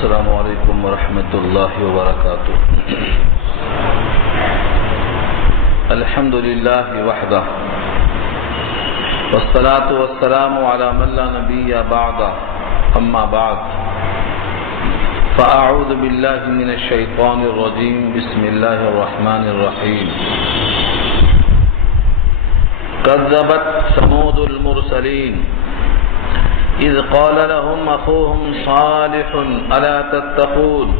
السلام علیکم ورحمۃ اللہ وبرکاتہ. الحمد للہ وحدہ والصلاة والسلام علی من لا نبی بعدہ اما بعد فاعوذ باللہ من الشیطان الرجیم بسم اللہ الرحمن الرحیم. كذبت ثمود المرسلين إذ قال لهم أخوهم صالح ألا تتقون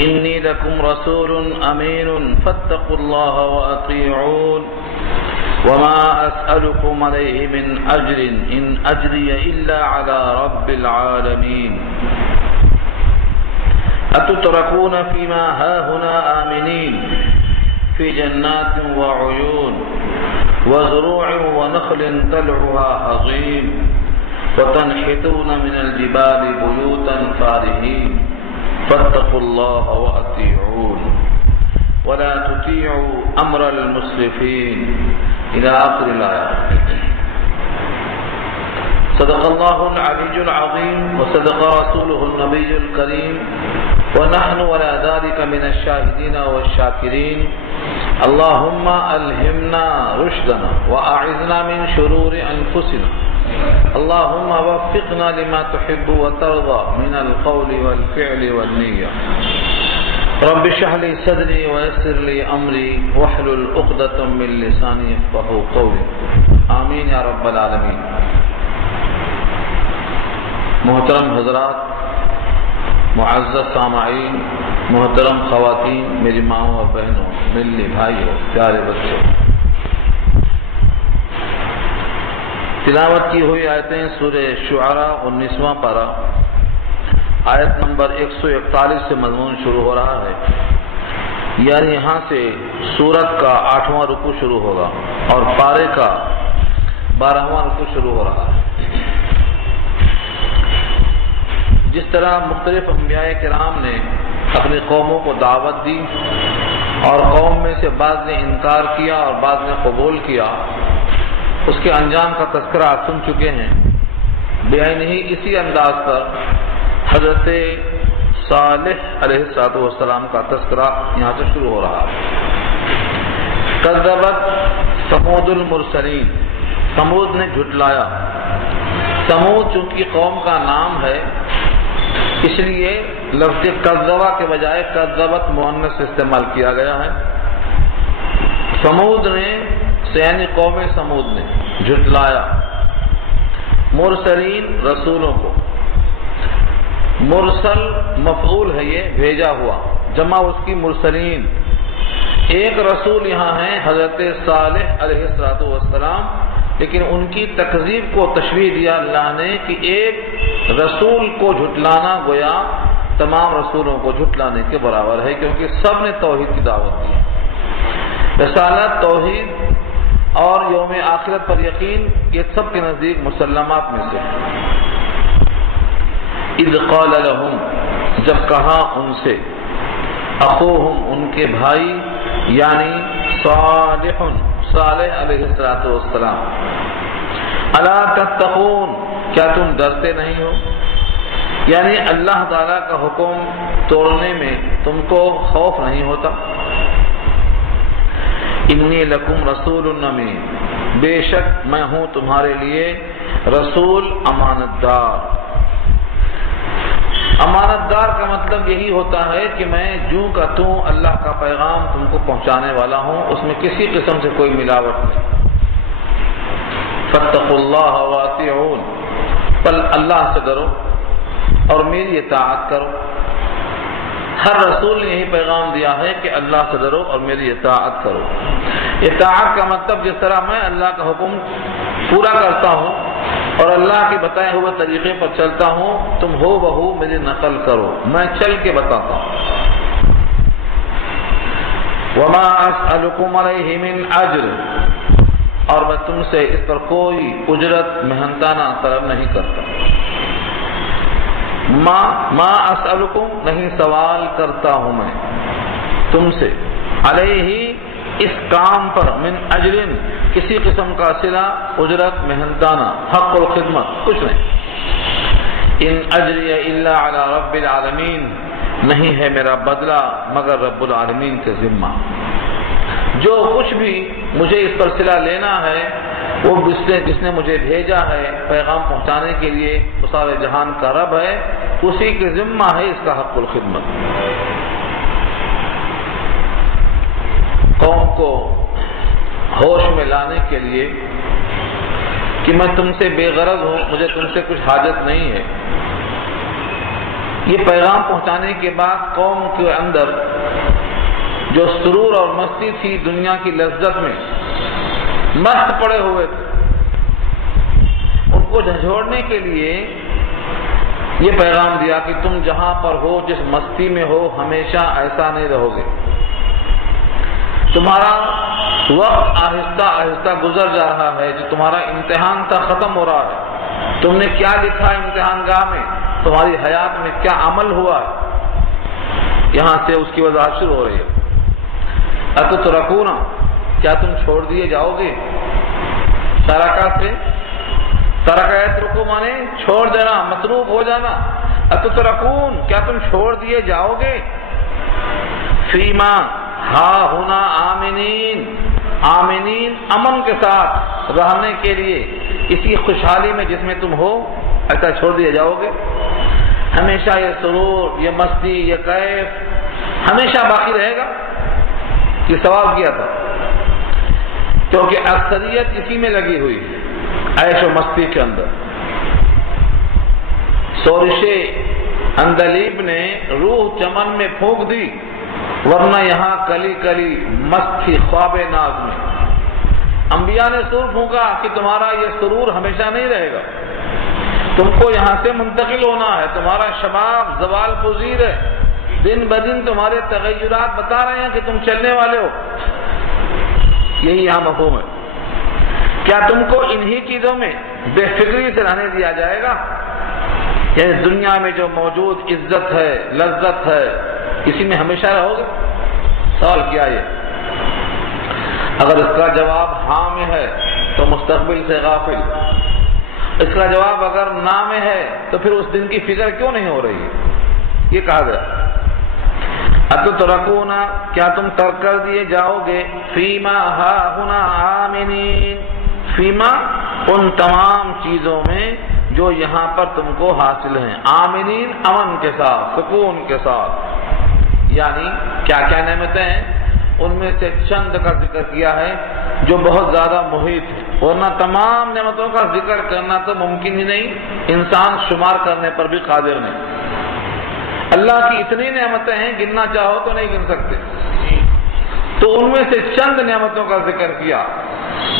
إني لكم رسول أمين فاتقوا الله وأطيعون وما أسألكم عليه من أجر إن أجري إلا على رب العالمين أتتركون فيما هاهنا آمنين في جنات وعيون وزروع ونخل طلعها هضيم وتنحتون من الجبال بيوتا فارهين فاتقوا الله وأطيعون ولا تطيعوا أمر المسرفين إلى آخر الآية. صدق الله العلي العظيم وصدق رسوله النبي الكريم ونحن على ذلك من الشاهدين والشاكرين. اللهم ألهمنا رشدنا وأعذنا من شرور أنفسنا. اللهم وفقنا لما تحب وترضى من القول والفعل والنية. رب اشرح لي صدري ويسر لي أمري واحلل عقدة من لساني يفقهوا قولي. آمین یا رب العالمین. محترم حضرات، معزز سامعین، محترم خواتین، میری ماؤں اور بہنوں، ملی بھائیوں، پیارے بچوں، تلاوت کی ہوئی آیتیں سورہ شعراء 19واں پارہ آیت نمبر 141 سے مضمون شروع ہو رہا ہے. یعنی یہاں سے سورت کا 8واں رکوع شروع ہوگا اور پارے کا 12واں رکوع شروع ہو رہا ہے. جس طرح مختلف انبیاء کرام نے اپنی قوموں کو دعوت دی اور قوم میں سے بعض نے انکار کیا اور بعض نے قبول کیا، اس کے انجام کا تذکرہ آپ سن چکے ہیں. بیان ہی اسی انداز پر حضرت صالح علیہ السلام کا تذکرہ یہاں سے شروع ہو رہا ہے. کذبت ثمود المرسلین، ثمود نے جھٹلایا. ثمود چونکہ قوم کا نام ہے، اس لیے لفظ کذبہ کے بجائے کذبت مؤنث استعمال کیا گیا ہے. ثمود نے یعنی قوم ثمود نے جھٹلایا. مرسلین رسولوں کو، مرسل مفعول ہے، یہ بھیجا ہوا، جمع اس کی مرسلین. ایک رسول یہاں ہیں حضرت صالح علیہ السلام، لیکن ان کی تکذیب کو تشبیہ دیا اللہ نے کہ ایک رسول کو جھٹلانا گویا تمام رسولوں کو جھٹلانے کے برابر ہے، کیونکہ سب نے توحید کی دعوت دی. رسالت، توحید اور یوم آخرت پر یقین، یہ سب کے نزدیک مسلمات میں سے. اذ قال لهم، جب کہا ان سے، اخوہم ان کے بھائی یعنی صالح علیہ السلام، الا تتقون، کیا تم ڈرتے نہیں ہو؟ یعنی اللہ تعالیٰ کا حکم توڑنے میں تم کو خوف نہیں ہوتا. انی لکم رسول امین، بے شک میں ہوں تمہارے لیے رسول امانت دار. امانت دار کا مطلب یہی ہوتا ہے کہ میں جوں کا توں اللہ کا پیغام تم کو پہنچانے والا ہوں، اس میں کسی قسم سے کوئی ملاوٹ نہیں. فاتقوا اللہ واطیعون، پل اللہ سے ڈرو اور میری اطاعت کرو. ہر رسول نے یہی پیغام دیا ہے کہ اللہ سے ڈرو اور میری اطاعت کرو. اطاعت کا مطلب جس طرح میں اللہ کا حکم پورا کرتا ہوں اور اللہ کے بتائے ہوئے طریقے پر چلتا ہوں، تم ہو بہو میری نقل کرو، میں چل کے بتاتا ہوں. وما اسألکم علیہ من اجر، اور میں تم سے اس پر کوئی اجرت محنتانہ طلب نہیں کرتا. ما اسألکم، نہیں سوال کرتا ہوں میں تم سے، علیہ اس کام پر، من اجر کسی قسم کا صلہ، اجرت، محنتانہ، حق و خدمت کچھ نہیں. ان اجری الا علی رب العالمین، نہیں ہے میرا بدلہ مگر رب العالمین کے ذمہ۔ جو کچھ بھی مجھے اس پر صلہ لینا ہے وہ جس نے مجھے بھیجا ہے پیغام پہنچانے کے لیے، وہ سارے جہان کا رب ہے، اسی کے ذمہ ہے اس کا حق الخدمت۔ قوم کو ہوش میں لانے کے لیے کہ میں تم سے بے غرض ہوں، مجھے تم سے کچھ حاجت نہیں ہے، یہ پیغام پہنچانے کے بعد قوم کے اندر جو سرور اور مستی تھی، دنیا کی لذت میں مست پڑے ہوئے تھے، ان کو جھنجھوڑنے کے لیے یہ پیغام دیا کہ تم جہاں پر ہو، جس مستی میں ہو، ہمیشہ ایسا نہیں رہو گے۔ تمہارا وقت آہستہ آہستہ گزر جا رہا ہے، جو تمہارا امتحان تھا ختم ہو رہا ہے۔ تم نے کیا لکھا امتحان گاہ میں، تمہاری حیات میں کیا عمل ہوا ہے، یہاں سے اس کی وضاحت شروع ہو رہی ہے۔ اتترکون، کیا تم چھوڑ دیے جاؤ گے؟ ترکا سے ترکا یترکو مانے چھوڑ دینا، متروک ہو جانا۔ اتترکون، کیا تم چھوڑ دیے جاؤ گے؟ فیما ہا ہونا آمنین، آمنین امن کے ساتھ رہنے کے لیے، اسی خوشحالی میں جس میں تم ہو، ایسا چھوڑ دیے جاؤ گے؟ ہمیشہ یہ سرور، یہ مستی، یہ کیف ہمیشہ باقی رہے گا؟ یہ سوال کیا تھا، کیونکہ اکثریت اسی میں لگی ہوئی ہے، عیش و مستی کے اندر۔ سورش اندلیب نے روح چمن میں پھونک دی، ورنہ یہاں کلی کلی مست تھی خواب ناز میں۔ انبیاء نے سور پھونکا کہ تمہارا یہ سرور ہمیشہ نہیں رہے گا، تم کو یہاں سے منتقل ہونا ہے، تمہارا شباب زوال پذیر ہے، دن بدن تمہارے تغیرات بتا رہے ہیں کہ تم چلنے والے ہو۔ یہی یہاں مفہوم ہے۔ کیا تم کو انہی چیزوں میں بے فکری سے رہنے دیا جائے گا؟ یعنی دنیا میں جو موجود عزت ہے، لذت ہے، اسی میں ہمیشہ رہو گے؟ سوال کیا یہ؟ اگر اس کا جواب ہاں میں ہے تو مستقبل سے غافل، اس کا جواب اگر نہ میں ہے تو پھر اس دن کی فکر کیوں نہیں ہو رہی ہے؟ یہ کہا گیا اتترکون، کیا تم ترک کر دیے جاؤ گے؟ فیما ہاہنا آمنین، فیما ان تمام چیزوں میں جو یہاں پر تم کو حاصل ہیں، آمنین امن کے ساتھ، سکون کے ساتھ۔ یعنی کیا کیا نعمتیں ہیں؟ ان میں سے چند کا ذکر کیا ہے جو بہت زیادہ محیط ہے، ورنہ تمام نعمتوں کا ذکر کرنا تو ممکن ہی نہیں، انسان شمار کرنے پر بھی قادر نہیں۔ اللہ کی اتنی نعمتیں ہیں، گننا چاہو تو نہیں گن سکتے۔ تو ان میں سے چند نعمتوں کا ذکر کیا،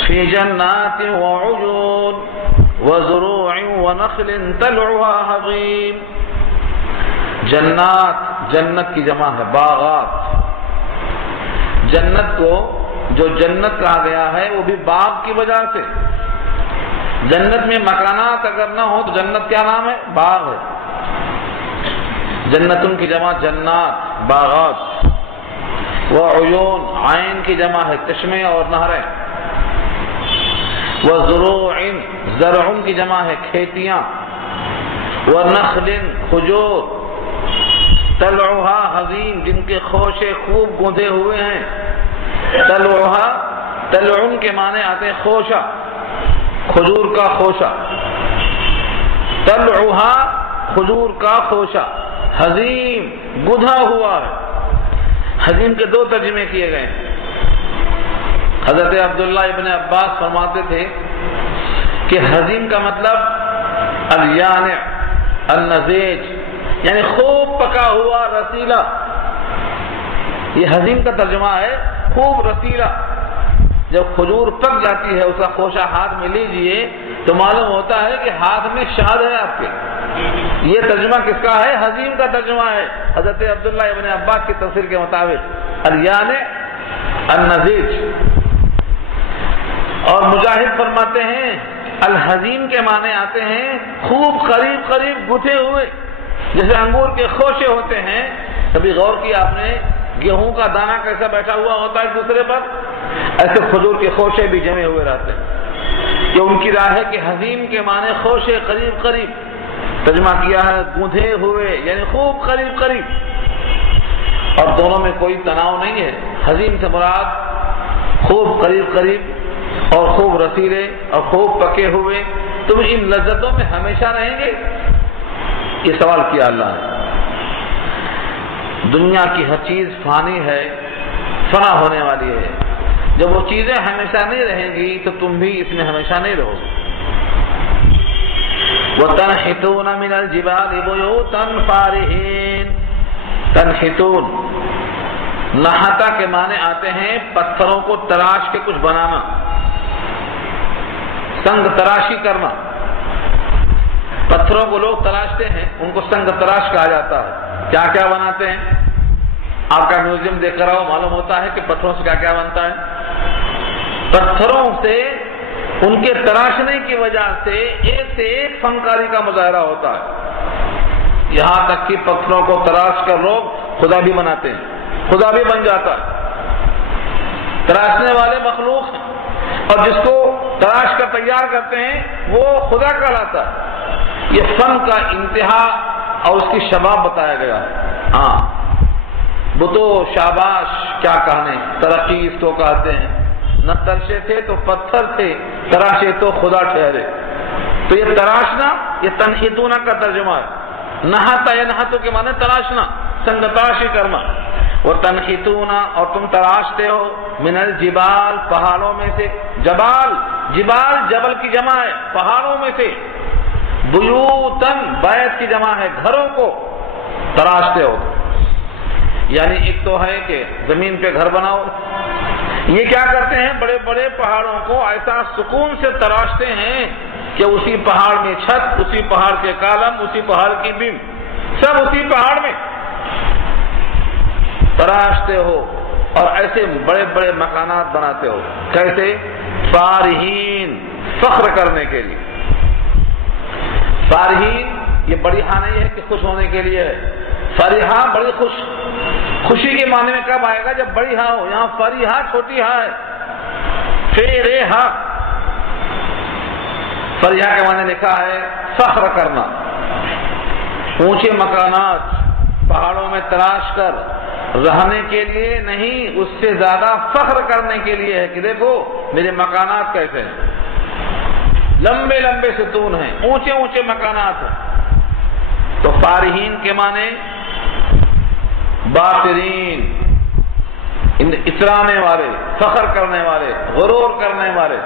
فی جنات وعیون وزروع ونخل طلعها حضیم۔ جنات، جنت کی جمع ہے باغات۔ جنت کو جو جنت کہا گیا ہے وہ بھی باغ کی وجہ سے۔ جنت میں مکانات اگر نہ ہو تو جنت کیا نام ہے؟ باغ ہے۔ جنتن کی جمع جنات، باغات۔ وعیون، عین کی جمع ہے چشمے اور نہریں۔ وزروع، زرع کی جمع ہے کھیتیاں۔ ونخل، کھجور۔ طلعها حضیم، جن کے خوشے خوب گوندے ہوئے ہیں۔ طلعها، طلع کے معنی آتے ہیں خوشہ، کھجور کا خوشہ۔ طلعها، کھجور کا خوشہ۔ حضیم، گدھا ہوا ہے۔ حضیم کے دو ترجمے کیے گئے ہیں۔ حضرت عبداللہ ابن عباس فرماتے تھے کہ حضیم کا مطلب الیانع، النضیج، یعنی خوب پکا ہوا، رسیلا۔ یہ حضیم کا ترجمہ ہے، خوب رسیلا۔ جب کھجور پک جاتی ہے، اس کا خوشہ ہاتھ میں لیجئے تو معلوم ہوتا ہے کہ ہاتھ میں شہد ہے آپ کے۔ یہ ترجمہ کس کا ہے؟ حضیم کا ترجمہ ہے حضرت عبداللہ ابن عباس کی تفسیر کے مطابق، الیانع النضیج۔ اور مجاہد فرماتے ہیں الحزیم کے معنی آتے ہیں خوب قریب قریب گتھے ہوئے، جیسے انگور کے خوشے ہوتے ہیں۔ کبھی غور کیا آپ نے گیہوں کا دانہ کیسا بیٹھا ہوا ہوتا ہے ایک دوسرے پر؟ ایسے کھجور کے خوشے بھی جمے ہوئے رہتے ہیں۔ یہ ان کی راہ ہے کہ حزیم کے معنی خوشے، قریب قریب۔ ترجمہ کیا ہے گوندھے ہوئے، یعنی خوب قریب قریب، اور دونوں میں کوئی تناؤ نہیں ہے۔ حزین سے مراد خوب قریب قریب اور خوب رسیلے اور خوب پکے ہوئے، تم ان لذتوں میں ہمیشہ رہیں گے؟ یہ سوال کیا اللہ نے۔ دنیا کی ہر چیز فانی ہے، فنا ہونے والی ہے، جب وہ چیزیں ہمیشہ نہیں رہیں گی تو تم بھی اس میں ہمیشہ نہیں رہو گے۔ وَتَنْحِتُونَ مِنَ الْجِبَالِ بُيُوتًا فَارِهِينَ۔ تنحتون، نحتا کے معنی آتے ہیں پتھروں کو تراش کے کچھ بنانا، سنگ تراشی کرنا۔ پتھروں کو لوگ تراشتے ہیں، ان کو سنگ تراش کہا جاتا ہے۔ کیا کیا بناتے ہیں؟ آپ کا میوزیم دیکھ کر آؤ، معلوم ہوتا ہے کہ پتھروں سے کیا کیا بنتا ہے۔ پتھروں سے ان کے تراشنے کی وجہ سے ایک سے ایک فنکاری کا مظاہرہ ہوتا ہے، یہاں تک کہ پتھروں کو تراش کر لوگ خدا بھی بناتے ہیں، خدا بھی بن جاتا ہے۔ تراشنے والے مخلوق ہیں، اور جس کو تراش کر تیار کرتے ہیں وہ خدا کہلاتا ہے۔ یہ فن کا انتہا اور اس کی شباب بتایا گیا ہے۔ ہاں، وہ تو شاباش کیا کہنے، ترقی اس کو کہتے ہیں۔ نہ ترشے تھے تو پتھر تھے، تراشے تو خدا ٹھہرے۔ تو یہ تراشنا، یہ تنحتون کا ترجمہ ہے۔ نہتا یا نہتو کے معنی تراشنا، سنگ تراشی کرنا۔ وَتَنْحِتُونَ، اور تم تراشتے ہو، من الجبال، پہاڑوں میں سے۔ جبال، جبال جبل کی جمع ہے، پہاڑوں میں سے۔ بیوتن، بیت کی جمع ہے، گھروں کو تراشتے ہو۔ یعنی ایک تو ہے کہ زمین پہ گھر بناؤ، یہ کیا کرتے ہیں، بڑے بڑے پہاڑوں کو ایسا سکون سے تراشتے ہیں کہ اسی پہاڑ میں چھت، اسی پہاڑ کے کالم، اسی پہاڑ کی بیم، سب اسی پہاڑ میں تراشتے ہو، اور ایسے بڑے بڑے مکانات بناتے ہو۔ کیسے؟ فارہین، فخر کرنے کے لیے۔ فارہین یہ بڑی ہاں نہیں ہے کہ خوش ہونے کے لیے ہے، فریحہ بڑی خوشی کے معنی میں کب آئے گا؟ جب بڑی ہاں ہو۔ یہاں فریحہ چھوٹی ہاں ہے، فریحہ۔ فریحہ کے معنی لکھا ہے فخر کرنا، اونچے مکانات پہاڑوں میں تراش کر رہنے کے لیے نہیں، اس سے زیادہ فخر کرنے کے لیے ہے کہ دیکھو میرے مکانات کیسے ہیں، لمبے لمبے ستون ہیں، اونچے اونچے مکانات ہیں۔ تو فارہین کے معنی باطرین، اترانے والے، فخر کرنے والے، غرور کرنے والے،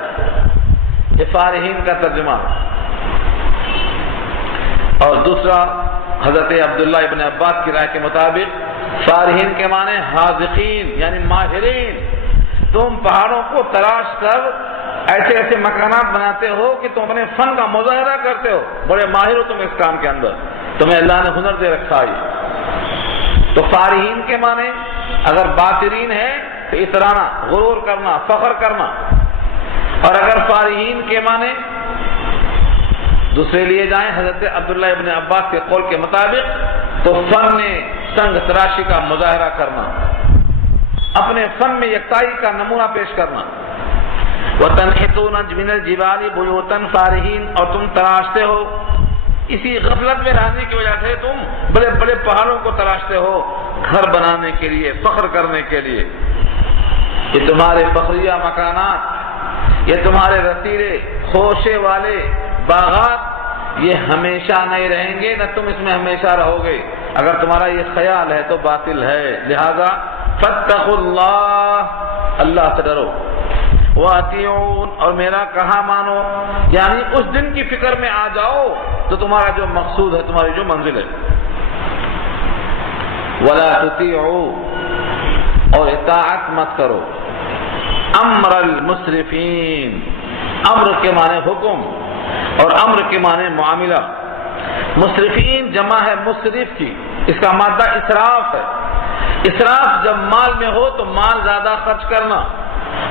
یہ فارہین کا ترجمہ۔ اور دوسرا حضرت عبداللہ ابن عباس کی رائے کے مطابق فارہین کے معنی حاذقین، یعنی ماہرین۔ تم پہاڑوں کو تراش کر ایسے ایسے مکانات بناتے ہو کہ تم اپنے فن کا مظاہرہ کرتے ہو، بڑے ماہر ہو تم اس کام کے اندر، تمہیں اللہ نے ہنر دے رکھا ہے۔ تو فارہین کے معنی اگر باطرین ہے تو اترانا، غرور کرنا، فخر کرنا، اور اگر فارہین کے معنی دوسرے لیے جائیں حضرت عبداللہ ابن عباس کے قول کے مطابق تو فن میں سنگ تراشی کا مظاہرہ کرنا، اپنے فن میں یکتائی کا نمونہ پیش کرنا۔ وَتَنْحِتُونَ مِنَ الْجِبَالِ بُيُوتًا فَارِهِينَ، اور تم تراشتے ہو، اسی غفلت میں رہنے کی وجہ سے تم بڑے بڑے پہاڑوں کو تراشتے ہو گھر بنانے کے لیے، فخر کرنے کے لیے۔ یہ تمہارے فخریہ مکانات، یہ تمہارے رسیلے خوشے والے باغات، یہ ہمیشہ نہیں رہیں گے، نہ تم اس میں ہمیشہ رہو گے۔ اگر تمہارا یہ خیال ہے تو باطل ہے، لہذا فاتقوا اللہ، اللہ سے ڈرو، وَأَطِيعُونَ، اور میرا کہا مانو، یعنی اس دن کی فکر میں آ جاؤ تو تمہارا جو مقصود ہے، تمہاری جو منزل ہے۔ وَلَا تُطِيعُوا، اور اطاعت مت کرو، امر المسرفین، امر کے معنی حکم اور امر کے معنی معاملہ۔ مسرفین جمع ہے مسرف کی، اس کا مادہ اسراف ہے۔ اسراف جب مال میں ہو تو مال زیادہ خرچ کرنا،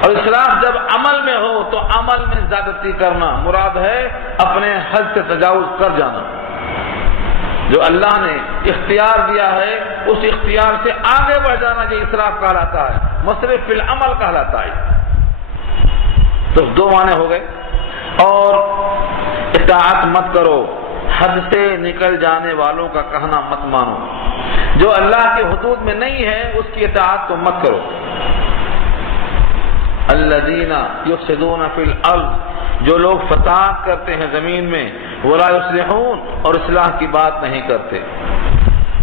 اور اسراف جب عمل میں ہو تو عمل میں زیادتی کرنا، مراد ہے اپنے حد سے تجاوز کر جانا۔ جو اللہ نے اختیار دیا ہے اس اختیار سے آگے بڑھ جانا یہ اسراف کہلاتا ہے، مسرف فی العمل کہلاتا ہے۔ تو دو معنی ہو گئے۔ اور اطاعت مت کرو، حد سے نکل جانے والوں کا کہنا مت مانو، جو اللہ کے حدود میں نہیں ہے اس کی اطاعت کو مت کرو۔ الذین یفسدون فی الارض، جو لوگ فساد کرتے ہیں زمین میں، ولا یصلحون، اور اصلاح کی بات نہیں کرتے۔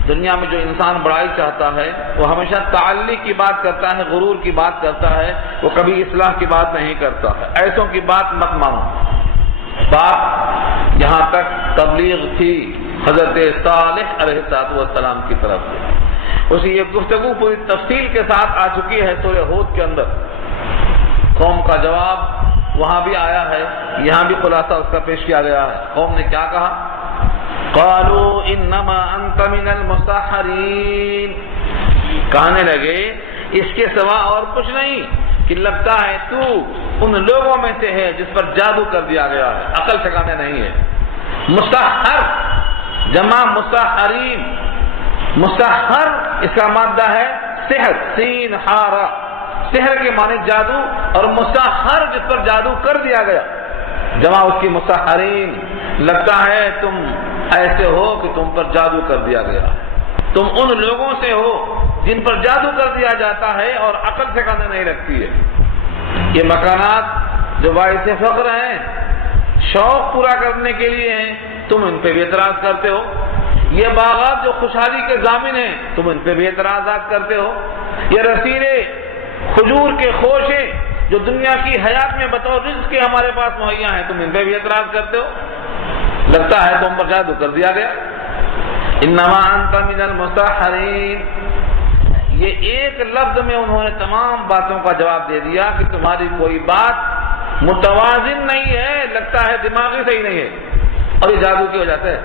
دنیا میں جو انسان بڑائی چاہتا ہے وہ ہمیشہ تعلی کی بات کرتا ہے، غرور کی بات کرتا ہے، وہ کبھی اصلاح کی بات نہیں کرتا ہے۔ ایسوں کی بات مت مانو۔ بات یہاں تک تبلیغ تھی حضرت صالح علیہ السلام کی طرف سے، اس کی یہ گفتگو پوری تفصیل کے ساتھ آ چکی ہے سورہ ہود کے اندر۔ قوم کا جواب وہاں بھی آیا ہے، یہاں بھی خلاصہ اس کا پیش کیا گیا ہے۔ قوم نے کیا کہا؟ قالوا انما انت من المسحرین، کہنے لگے اس کے سوا اور کچھ نہیں کہ لگتا ہے تو ان لوگوں میں سے ہے جس پر جادو کر دیا گیا ہے، عقل ٹھکانے نہیں ہے۔ مسحر جمع مسحرین، مسحر اس کا مادہ ہے سحر، سین حارہ، سحر کے معنی جادو، اور مسحر جس پر جادو کر دیا گیا، جمع اس کی مسحرین۔ لگتا ہے تم ایسے ہو کہ تم پر جادو کر دیا گیا ہے، تم ان لوگوں سے ہو جن پر جادو کر دیا جاتا ہے اور عقل ٹھکانے نہیں رکھتی ہے۔ یہ مکانات جو باعث فخر ہیں، شوق پورا کرنے کے لیے ہیں، تم ان پہ بھی اعتراض کرتے ہو۔ یہ باغات جو خوشحالی کے ضامن ہیں، تم ان پہ بھی اعتراضات کرتے ہو۔ یہ رسیلے کھجور کے خوشے جو دنیا کی حیات میں بطور رزق کے ہمارے پاس مہیا ہیں، تم ان پہ بھی اعتراض کرتے ہو۔ لگتا ہے تم پر جادو کر دیا گیا۔ انما انت من المسحرین، یہ ایک لفظ میں انہوں نے تمام باتوں کا جواب دے دیا کہ تمہاری کوئی بات متوازن نہیں ہے، لگتا ہے دماغی صحیح نہیں ہے، اور یہ جادو کی وجہ سے۔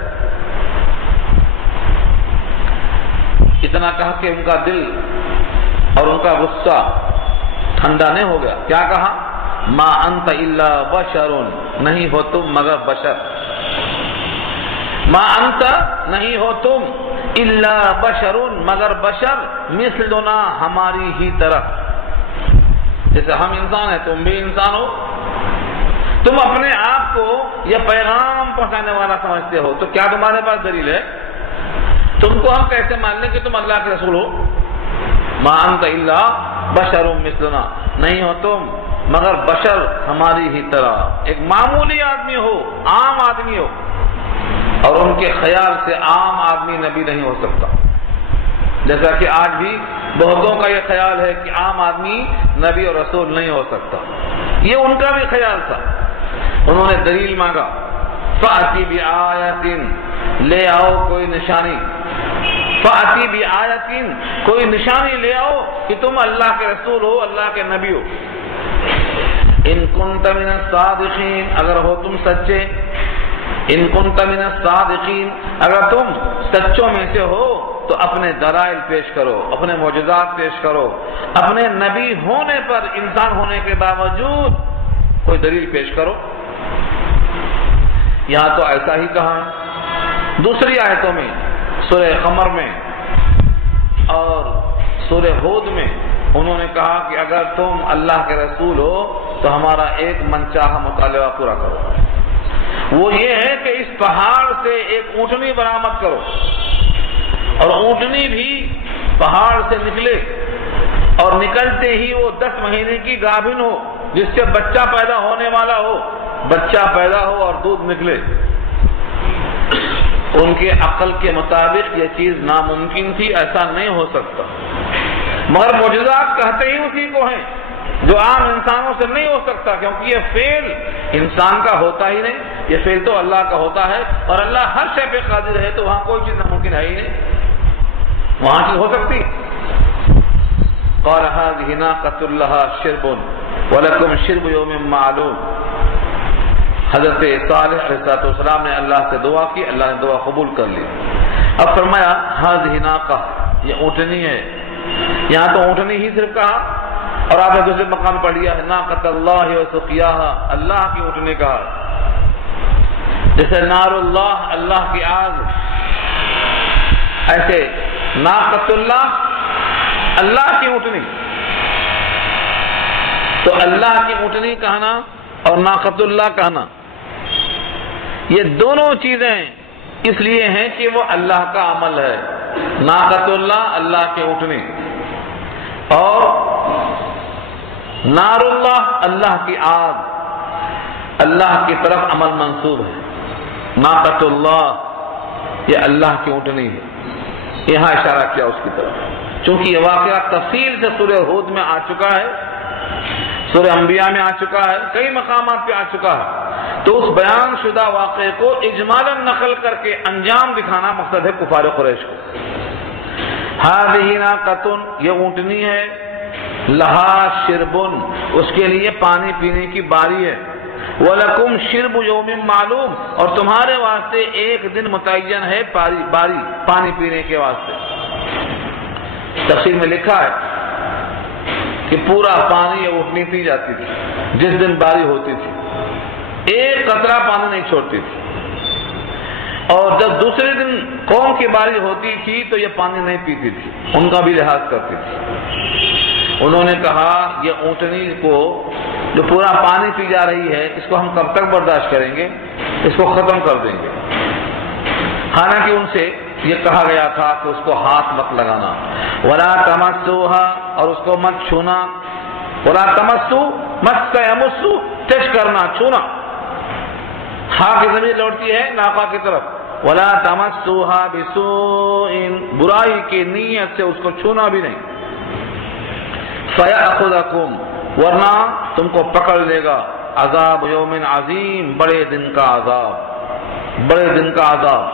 اتنا کہا کہ ان کا دل اور ان کا غصہ ٹھنڈا نہیں ہو گیا۔ کیا کہا؟ ما انت الا بشر، نہیں ہو تم مگر بشر۔ ما انت، نہیں ہو تم، الا بشر، مگر بشر، مثلنا، ہماری ہی طرح۔ جیسے ہم انسان ہیں تم بھی انسان ہو، تم اپنے آپ کو یہ پیغام پہنچانے والا سمجھتے ہو، تو کیا تمہارے پاس دلیل ہے؟ تم کو ہم کیسے مان لیں کہ تم اللہ کے رسول ہو؟ ما انت الا بشر مثلنا، نہیں ہو تم مگر بشر، ہماری ہی طرح، ایک معمولی آدمی ہو، عام آدمی ہو۔ اور ان کے خیال سے عام آدمی نبی نہیں ہو سکتا، جیسا کہ آج بھی بہتوں کا یہ خیال ہے کہ عام آدمی نبی اور رسول نہیں ہو سکتا۔ یہ ان کا بھی خیال تھا۔ انہوں نے دلیل مانگا، فَأْتِ بِآیَةٍ، لے آؤ کوئی نشانی، فَأْتِ بِآیَةٍ، کوئی نشانی لے آؤ کہ تم اللہ کے رسول ہو، اللہ کے نبی ہو۔ ان کنت من الصادقین، اگر ہو تم سچے، ان کنت من الصادقین، اگر تم سچوں میں سے ہو تو اپنے دلائل پیش کرو، اپنے معجزات پیش کرو، اپنے نبی ہونے پر، انسان ہونے کے باوجود کوئی دلیل پیش کرو۔ یہاں تو ایسا ہی کہا، دوسری آیتوں میں، سورہ قمر میں اور سورہ ہود میں انہوں نے کہا کہ اگر تم اللہ کے رسول ہو تو ہمارا ایک منچاہا مطالبہ پورا کرو، وہ یہ ہے کہ اس پہاڑ سے ایک اونٹنی برآمد کرو، اور اونٹنی بھی پہاڑ سے نکلے، اور نکلتے ہی وہ 10 مہینے کی گابھن ہو جس سے بچہ پیدا ہونے والا ہو، بچہ پیدا ہو اور دودھ نکلے۔ ان کے عقل کے مطابق یہ چیز ناممکن تھی، ایسا نہیں ہو سکتا، مگر معجزات کہتے ہی اسی کو ہیں جو عام انسانوں سے نہیں ہو سکتا، کیونکہ یہ فعل انسان کا ہوتا ہی نہیں، یہ فعل تو اللہ کا ہوتا ہے، اور اللہ ہر شے پہ قادر ہے، تو وہاں کوئی چیز ناممکن ہے ہی نہیں، وہاں چیز ہو سکتی۔ قال هذه ناقة لها شرب ولكم شرب يوم معلوم۔ حضرت صالح علیہ السلام نے اللہ سے دعا کی، اللہ نے دعا قبول کر لی۔ اب فرمایا هذه ناقة، یہ اونٹنی ہے، یہاں تو اونٹنی ہی صرف کہا، اور آپ نے دوسرے مقام پڑھ لیا ہے ناقۃ اللہ وسقیاها، اللہ کی اونٹنی کہا، جیسے نار اللہ، اللہ کی آگ، ایسے ناقۃ اللہ، اللہ کی اونٹنی۔ تو اللہ کی اونٹنی کہنا اور ناقۃ اللہ کہنا، یہ دونوں چیزیں اس لیے ہیں کہ وہ اللہ کا عمل ہے. ناقۃ اللہ اللہ کے اونٹنے، اور نار اللہ اللہ کی آگ، اللہ کی طرف عمل منسوب ہے. ناقۃ اللہ یہ اللہ کی اونٹنی ہے. یہاں اشارہ کیا اس کی طرف، چونکہ یہ واقعہ تفصیل سے سورہ ہود میں آ چکا ہے، سورہ انبیاء میں آ چکا ہے، کئی مقامات پہ آ چکا ہے. تو اس بیان شدہ واقعے کو اجمالاً نقل کر کے انجام دکھانا مقصد ہے کفار قریش کو. ہذہ ناقۃ یہ اونٹنی ہے، لہا شربن اس کے لیے پانی پینے کی باری ہے، وَلَكُمْ شِرْبُ يَوْمٍ معلوم اور تمہارے واسطے ایک دن متعین ہے باری پانی پینے کے واسطے. تفسیر میں لکھا ہے کہ پورا پانی یہ اونٹنی پی جاتی تھی جس دن باری ہوتی تھی، ایک قطرہ پانی نہیں چھوڑتی تھی. اور جب دوسرے دن قوم کی باری ہوتی تھی تو یہ پانی نہیں پیتی تھی، ان کا بھی لحاظ کرتی تھی. انہوں نے کہا یہ اونٹنی کو جو پورا پانی پی جا رہی ہے اس کو ہم کب تک برداشت کریں گے، اس کو ختم کر دیں گے. حالانکہ ان سے یہ کہا گیا تھا کہ اس کو ہاتھ مت لگانا، ولا تمسوها اور اس کو مت چھونا، ولا تمسو مس یمسو ٹچ کرنا، چھونا. ہاں کی ضمیر لوٹتی ہے ناقہ کی طرف. ولا تمسوها بسوء برائی کی نیت سے اس کو چھونا بھی نہیں. فَيَأْخُذَكُمْ ورنہ تم کو پکڑ لے گا عذاب یوم عظیم بڑے دن کا عذاب. بڑے دن کا عذاب.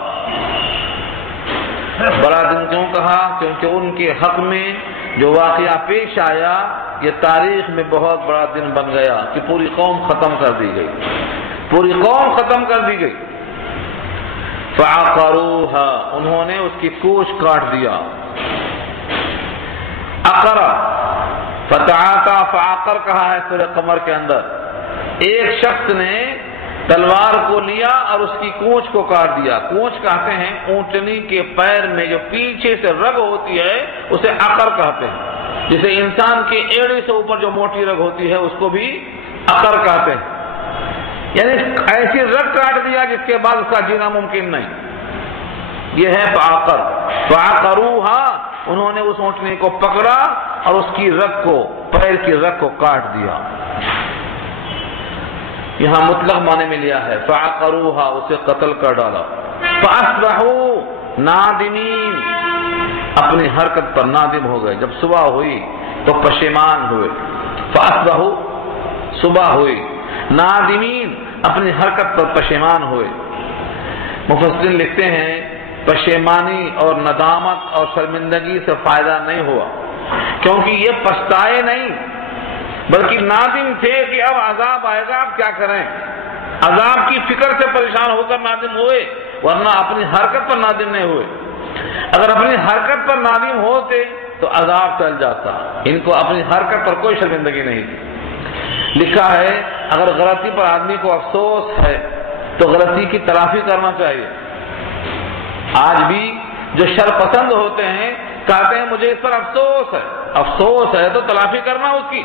بڑا دن کیوں کہا؟ کیونکہ ان کے حق میں جو واقعہ پیش آیا یہ تاریخ میں بہت بڑا دن بن گیا کہ پوری قوم ختم کر دی گئی، پوری قوم ختم کر دی گئی. فَعَقَرُوهَا انہوں نے اس کی کوش کاٹ دیا. عقرہ فتعاتا فعقر کہا ہے سورہ قمر کے اندر. ایک شخص نے تلوار کو لیا اور اس کی کونچ کو کاٹ دیا. کونچ کہتے ہیں اونٹنی کے پیر میں جو پیچھے سے رگ ہوتی ہے اسے عقر کہتے ہیں. جسے انسان کے ایڑے سے اوپر جو موٹی رگ ہوتی ہے اس کو بھی عقر کہتے ہیں. یعنی ایسی رگ کاٹ دیا جس کے بعد اس کا جینا ممکن نہیں. یہ ہے فعقر. فعقروہا انہوں نے اس اونٹنی کو پکڑا اور اس کی رگ کو، پیر کی رگ کو کاٹ دیا. یہاں مطلق معنی میں لیا ہے فعقروہا اسے قتل کر ڈالا. فاصبحوا نادمین اپنی حرکت پر نادم ہو گئے. جب صبح ہوئی تو پشیمان ہوئے. فاصبحوا صبح ہوئی، نادمین اپنی حرکت پر پشیمان ہوئے. مفسرین لکھتے ہیں پشیمانی اور ندامت اور شرمندگی سے فائدہ نہیں ہوا، کیونکہ یہ پچھتائے نہیں بلکہ نادم تھے کہ اب عذاب آئے گا، اب کیا کریں. عذاب کی فکر سے پریشان ہو کر نادم ہوئے، ورنہ اپنی حرکت پر نادم نہیں ہوئے. اگر اپنی حرکت پر نادم ہوتے تو عذاب ٹل جاتا. ان کو اپنی حرکت پر کوئی شرمندگی نہیں تھی. لکھا ہے اگر غلطی پر آدمی کو افسوس ہے تو غلطی کی تلافی کرنا چاہیے. آج بھی جو شر پسند ہوتے ہیں کہتے ہیں مجھے اس پر افسوس ہے. افسوس ہے تو تلافی کرنا اس کی.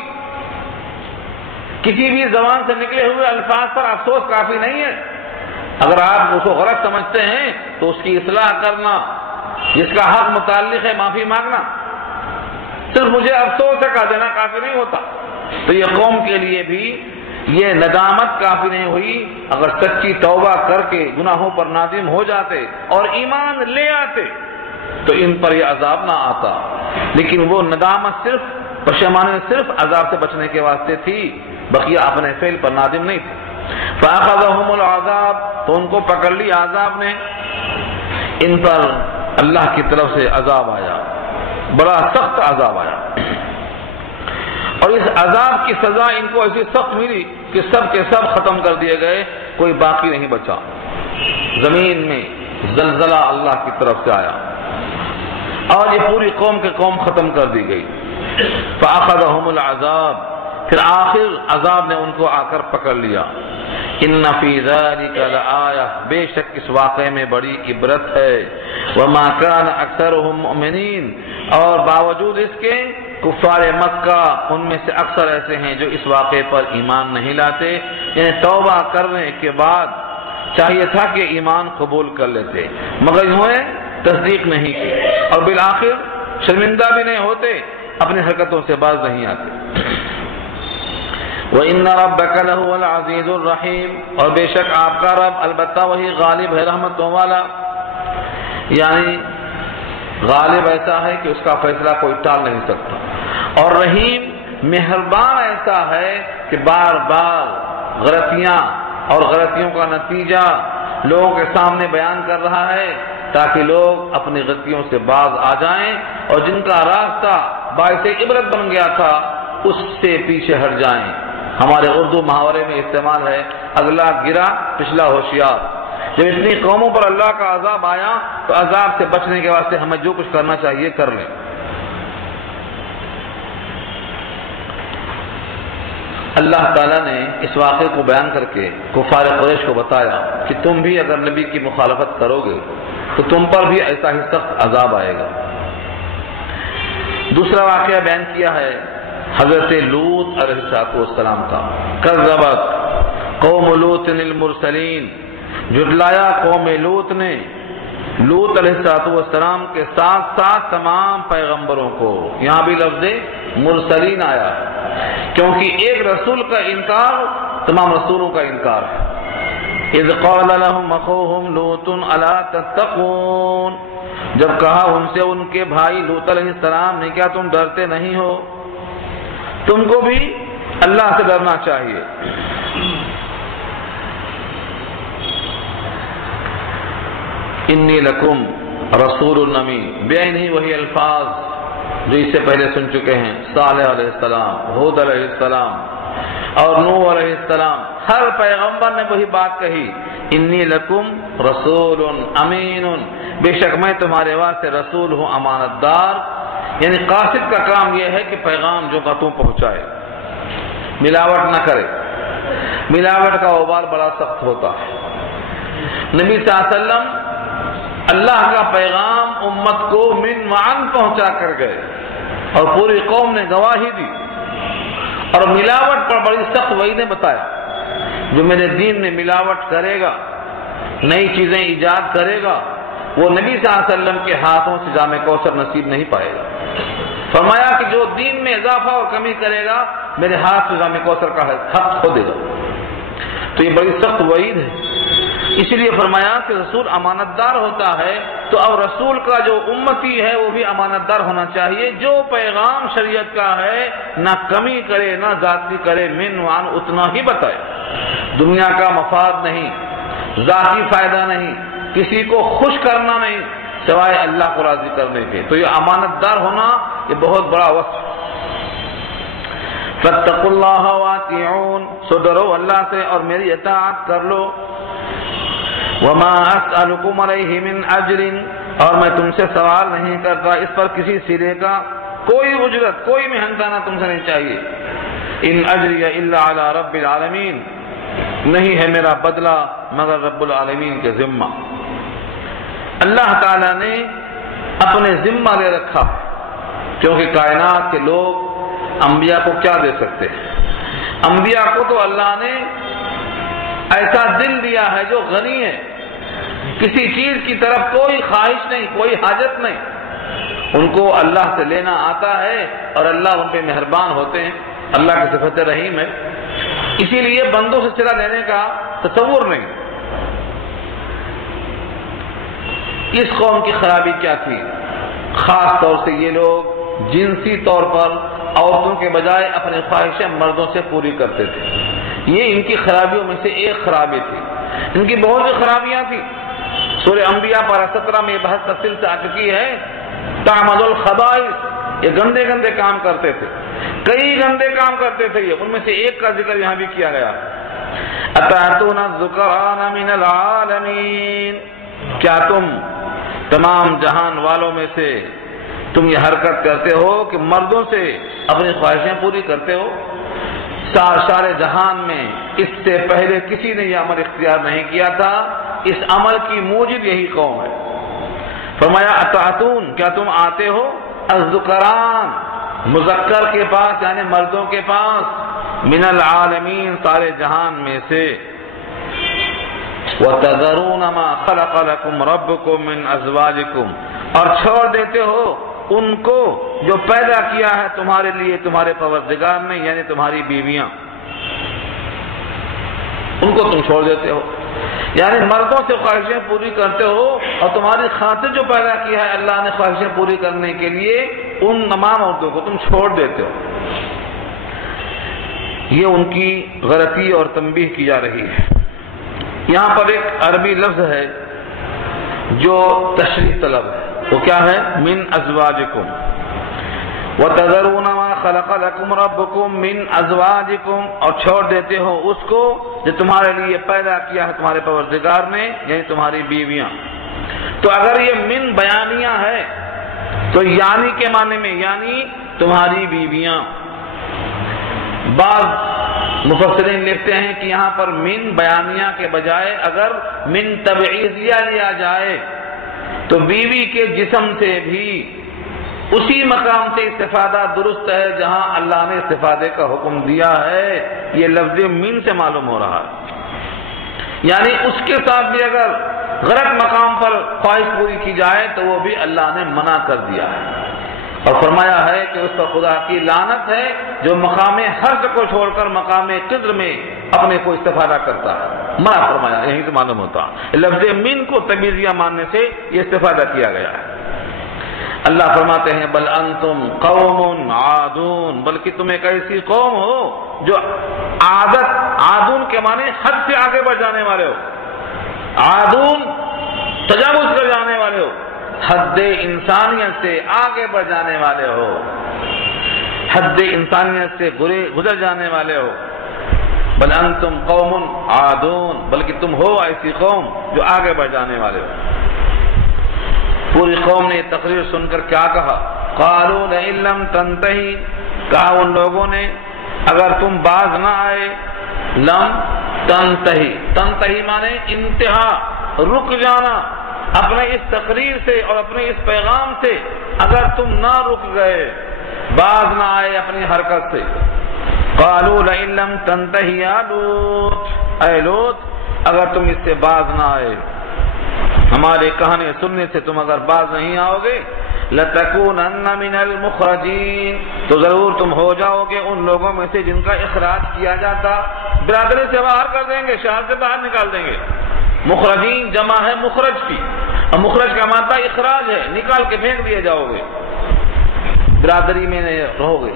کسی بھی زبان سے نکلے ہوئے الفاظ پر افسوس کافی نہیں ہے. اگر آپ اس کو غلط سمجھتے ہیں تو اس کی اصلاح کرنا، جس کا حق متعلق ہے معافی مانگنا. صرف مجھے افسوس ہے کہہ دینا کافی نہیں ہوتا. تو یہ قوم کے لیے بھی یہ ندامت کافی نہیں ہوئی. اگر سچی توبہ کر کے گناہوں پر نادم ہو جاتے اور ایمان لے آتے تو ان پر یہ عذاب نہ آتا. لیکن وہ ندامت صرف پشیمانی صرف عذاب سے بچنے کے واسطے تھی، بقیہ اپنے فعل پر نادم نہیں تھے. فَأَخَذَهُمُ الْعَذَابُ تو ان کو پکڑ لی عذاب نے. ان پر اللہ کی طرف سے عذاب آیا، بڑا سخت عذاب آیا. اور اس عذاب کی سزا ان کو ایسی سخت ملی کہ سب کے سب ختم کر دیے گئے، کوئی باقی نہیں بچا. زمین میں زلزلہ اللہ کی طرف سے آیا اور یہ پوری قوم کے قوم ختم کر دی گئی. فَأَخَذَهُمُ الْعَذَابُ پھر آخر عذاب نے ان کو آ کر پکڑ لیا. ان فی ذلک لآیہ بے شک اس واقعے میں بڑی عبرت ہے. وما کان اکثرهم مؤمنین اور باوجود اس کے کفار مکہ ان میں سے اکثر ایسے ہیں جو اس واقعے پر ایمان نہیں لاتے. یعنی توبہ کرنے کے بعد چاہیے تھا کہ ایمان قبول کر لیتے، مگر انہوں نے تصدیق نہیں کی اور بالآخر شرمندہ بھی نہیں ہوتے، اپنی حرکتوں سے باز نہیں آتے۔ وَإِنَّ رَبَّكَ لَهُوَ الْعَزِيزُ الرَّحِيمُ، اور بے شک آپ کا رب البتہ وہی غالب ہے، رحمتوں والا، یعنی غالب ایسا ہے کہ اس کا فیصلہ کوئی ٹال نہیں سکتا، اور رحیم مہربان ایسا ہے کہ بار بار غلطیاں اور غلطیوں کا نتیجہ لوگوں کے سامنے بیان کر رہا ہے تاکہ لوگ اپنی غلطیوں سے باز آ جائیں اور جن کا راستہ باعث عبرت بن گیا تھا اس سے پیچھے ہٹ جائیں۔ ہمارے اردو محاورے میں استعمال ہے اگلا گرا پچھلا ہوشیار۔ جب اتنی قوموں پر اللہ کا عذاب آیا تو عذاب سے بچنے کے واسطے ہمیں جو کچھ کرنا چاہیے کر لیں۔ اللہ تعالیٰ نے اس واقعے کو بیان کر کے کفار قریش کو بتایا کہ تم بھی اگر نبی کی مخالفت کرو گے تو تم پر بھی ایسا ہی سخت عذاب آئے گا۔ دوسرا واقعہ بیان کیا ہے حضرت لوط علیہ السلام کا، کذبت قوم لوط المرسلین، جھٹلایا قوم لوط نے لوط علیہ السلام کے ساتھ ساتھ تمام پیغمبروں کو۔ یہاں بھی لفظ مرسلین آیا کیونکہ ایک رسول کا انکار تمام رسولوں کا انکار ہے۔ اذ قال لهم اخوهم لوط الا تتقون، جب کہا ان سے ان کے بھائی لوط علیہ السلام نے کیا تم ڈرتے نہیں ہو؟ تم کو بھی اللہ سے ڈرنا چاہیے۔ انی لکم رسول امین، بے نہیں وہی الفاظ جو اس سے پہلے سن چکے ہیں، صالح علیہ السلام، ہود علیہ السلام اور نوح علیہ السلام، ہر پیغمبر نے وہی بات کہی، انی لکم رسول امین، بے شک میں تمہارے واسطے رسول ہوں امانت دار، یعنی قاصد کا کام یہ ہے کہ پیغام جو کا تم پہنچائے، ملاوٹ نہ کرے۔ ملاوٹ کا وبال بڑا سخت ہوتا ہے۔ نبی صلی اللہ علیہ وسلم اللہ کا پیغام امت کو من معن پہنچا کر گئے اور پوری قوم نے گواہی دی، اور ملاوٹ پر بڑی سخت وعید نے بتایا، جو میرے دین میں ملاوٹ کرے گا، نئی چیزیں ایجاد کرے گا، وہ نبی صلی اللہ علیہ وسلم کے ہاتھوں سے جام کوثر نصیب نہیں پائے گا۔ فرمایا کہ جو دین میں اضافہ اور کمی کرے گا میرے ہاتھ سے جام کوثر کا حق کھو دے گا۔ تو یہ بڑی سخت وعید ہے، اس لیے فرمایا کہ رسول امانت دار ہوتا ہے، تو اب رسول کا جو امتی ہے وہ بھی امانت دار ہونا چاہیے، جو پیغام شریعت کا ہے نہ کمی کرے نہ زیادتی کرے، من وان اتنا ہی بتائے، دنیا کا مفاد نہیں، ذاتی فائدہ نہیں، کسی کو خوش کرنا نہیں سوائے اللہ کو راضی کرنے کے۔ تو یہ امانت دار ہونا یہ بہت بڑا وصف۔ فاتقوا اللہ واطیعون، سو ڈرو اللہ سے اور میری اطاعت کر لو۔ وما اسألکم علیہ من اجر، اور میں تم سے سوال نہیں کرتا اس پر کسی سرے کا، کوئی اجرت کوئی محنتانہ تم سے نہیں چاہیے۔ ان اجری الا علی رب العالمین، نہیں ہے میرا بدلہ مگر رب العالمین کے ذمہ۔ اللہ تعالیٰ نے اپنے ذمہ لے رکھا، کیونکہ کائنات کے لوگ انبیاء کو کیا دے سکتے ہیں؟ انبیاء کو تو اللہ نے ایسا دل دیا ہے جو غنی ہے، کسی چیز کی طرف کوئی خواہش نہیں، کوئی حاجت نہیں، ان کو اللہ سے لینا آتا ہے اور اللہ ان پہ مہربان ہوتے ہیں، اللہ کی صفت رحیم ہے، اسی لیے بندوں سے صلہ لینے کا تصور نہیں۔ اس قوم کی خرابی کیا تھی؟ خاص طور سے یہ لوگ جنسی طور پر عورتوں کے بجائے اپنی خواہشیں مردوں سے پوری کرتے تھے، یہ ان کی خرابیوں میں سے ایک خرابی تھی۔ ان کی بہت سی خرابیاں تھیں، سورہ انبیاء پارہ 17 میں یہ بحث تفصیل سے آ چکی ہے۔ تعمد الخبائث، یہ گندے گندے کام کرتے تھے، کئی گندے کام کرتے تھے، ان میں سے ایک کا ذکر یہاں بھی کیا گیا۔ اتأتون الذکران من العالمین، کیا تم تمام جہان والوں میں سے تم یہ حرکت کرتے ہو کہ مردوں سے اپنی خواہشیں پوری کرتے ہو؟ سارے جہان میں اس سے پہلے کسی نے یہ عمل اختیار نہیں کیا تھا، اس عمل کی موجب یہی قوم ہے۔ فرمایا اتعتون، کیا تم آتے ہو الذکران، مذکر کے پاس یعنی مردوں کے پاس، من العالمین، سارے جہان میں سے، وَتَذَرُونَ مَا خَلَقَ لَكُمْ رَبُّكُم مِّنْ أَزْوَاجِكُمْ، اور چھوڑ دیتے ہو ان کو جو پیدا کیا ہے تمہارے لیے تمہارے پروردگار نے، یعنی تمہاری بیویاں، ان کو تم چھوڑ دیتے ہو، یعنی مردوں سے خواہشیں پوری کرتے ہو اور تمہاری خاطر جو پیدا کیا ہے اللہ نے خواہشیں پوری کرنے کے لیے ان تمام عورتوں کو تم چھوڑ دیتے ہو۔ یہ ان کی غلطی اور تنبیہ کی جا رہی ہے۔ یہاں پر ایک عربی لفظ ہے جو تشریح طلب ہے، وہ کیا ہے؟ من ازواجکم، وَتَذَرُونَ مَا خَلَقَ لَكُمْ رَبُّكُم مِّنْ أَزْوَاجِكُمْ، اور چھوڑ دیتے ہو اس کو جو تمہارے لیے پیدا کیا ہے تمہارے پروردگار نے، یعنی تمہاری بیویاں۔ تو اگر یہ من بیانیہ ہے تو یعنی کے معنی میں یعنی تمہاری بیویاں۔ بعض مفسرین لکھتے ہیں کہ یہاں پر من بیانیہ کے بجائے اگر من تبعیضیہ لیا جائے تو بیوی کے جسم سے بھی اسی مقام سے استفادہ درست ہے جہاں اللہ نے استفادے کا حکم دیا ہے۔ یہ لفظ من سے معلوم ہو رہا ہے، یعنی اس کے ساتھ بھی اگر غلط مقام پر خواہش پوری کی جائے تو وہ بھی اللہ نے منع کر دیا ہے، اور فرمایا ہے کہ اس پر خدا کی لعنت ہے جو مقام حرص کو چھوڑ کر مقام قدر میں اپنے کو استفادہ کرتا ہے۔ منع فرمایا، یہیں سے معلوم ہوتا لفظ من کو تبعیضیہ ماننے سے یہ استفادہ کیا گیا ہے۔ اللہ فرماتے ہیں بل انتم قوم عادون، بلکہ تم ایک ایسی قوم ہو جو عادون کے معنی حد سے آگے بڑھ جانے والے ہو، عادون تجاوز کر جانے والے ہو، حد انسانیت سے آگے بڑھ جانے والے ہو، حد انسانیت سے گزر جانے والے ہو۔ بل انتم قوم عادون، بلکہ تم ہو ایسی قوم جو آگے بڑھ جانے والے ہو۔ پوری قوم نے یہ تقریر سن کر کیا کہا؟ قالوا لئن لم تنتہی، کہا ان لوگوں نے اگر تم باز نہ آئے، لم تنتہی، تنتہی مانے انتہا، رک جانا، اپنے اس تقریر سے اور اپنے اس پیغام سے اگر تم نہ رک گئے، باز نہ آئے اپنی حرکت سے۔ قالوا لئن لم تنتہی یا لوط، اے لوط اگر تم اس سے باز نہ آئے، ہمارے کہنے سننے سے تم اگر باز نہیں آؤ گے، لَتَكُونَنَّ مِنَ الْمُخْرَجِينَ، تو ضرور تم ہو جاؤ گے ان لوگوں میں سے جن کا اخراج کیا جاتا، برادری سے باہر کر دیں گے، شہر سے باہر نکال دیں گے۔ مخرجین جمع ہے مخرج کی، اور مخرج کا معنی اخراج ہے، نکال کے پھینک دیے جاؤ گے، برادری میں نہیں رہو گے،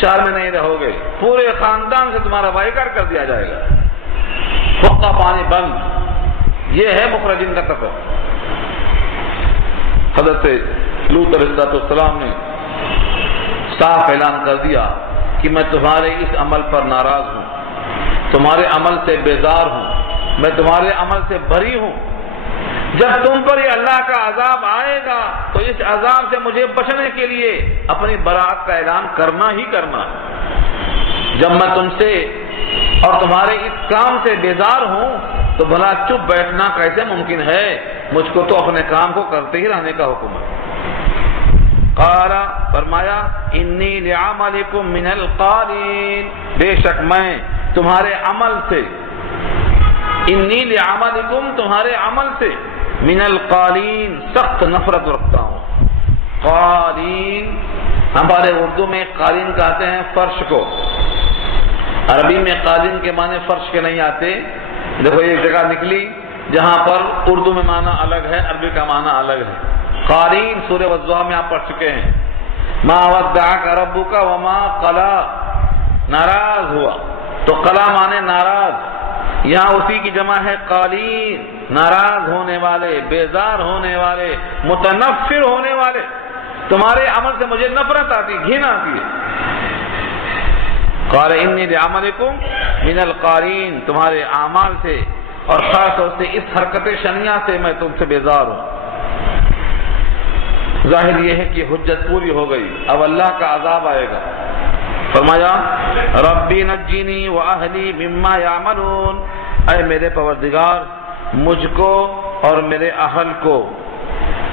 شہر میں نہیں رہو گے، پورے خاندان سے تمہارا بائیکاٹ کر دیا جائے گا، حقہ پانی بند۔ یہ ہے مخرجین کا کفر۔ حضرت لوط علیہ السلام نے صاف اعلان کر دیا کہ میں تمہارے اس عمل پر ناراض ہوں، تمہارے عمل سے بیزار ہوں، میں تمہارے عمل سے بری ہوں۔ جب تم پر یہ اللہ کا عذاب آئے گا تو اس عذاب سے مجھے بچنے کے لیے اپنی برات کا اعلان کرنا ہی کرنا ہے۔ جب میں تم سے اور تمہارے اس کام سے بیزار ہوں تو بھلا چپ بیٹھنا کیسے ممکن ہے؟ مجھ کو تو اپنے کام کو کرتے ہی رہنے کا حکم ہے۔ قال، فرمایا انی لعملکم من القالین، بے شک میں تمہارے عمل سے، انی لعملکم تمہارے عمل سے، من القالین سخت نفرت رکھتا ہوں۔ قالین ہمارے اردو میں قالین کہتے ہیں فرش کو، عربی میں قالین کے معنی فرش کے نہیں آتے۔ دیکھو یہ جگہ نکلی جہاں پر اردو میں معنی الگ ہے، عربی کا معنی الگ ہے۔ قالین سورہ والضحیٰ میں آپ پڑھ چکے ہیں، ما ودعک ربک وما قلی، ناراض ہوا، تو قلی معنی ناراض، یہاں اسی کی جمع ہے قالین، ناراض ہونے والے، بیزار ہونے والے، متنفر ہونے والے۔ تمہارے عمل سے مجھے نفرت آتی، گھن آتی ہے۔ قال انی لعملکم من القالین، تمہارے اعمال سے اور خاص طور سے اس حرکت شنیعہ سے میں تم سے بیزار ہوں۔ ظاہر یہ ہے کہ حجت پوری ہو گئی، اب اللہ کا عذاب آئے گا۔ فرمایا ربی نجینی واہلی مما یعملون، اے میرے پروردگار مجھ کو اور میرے اہل کو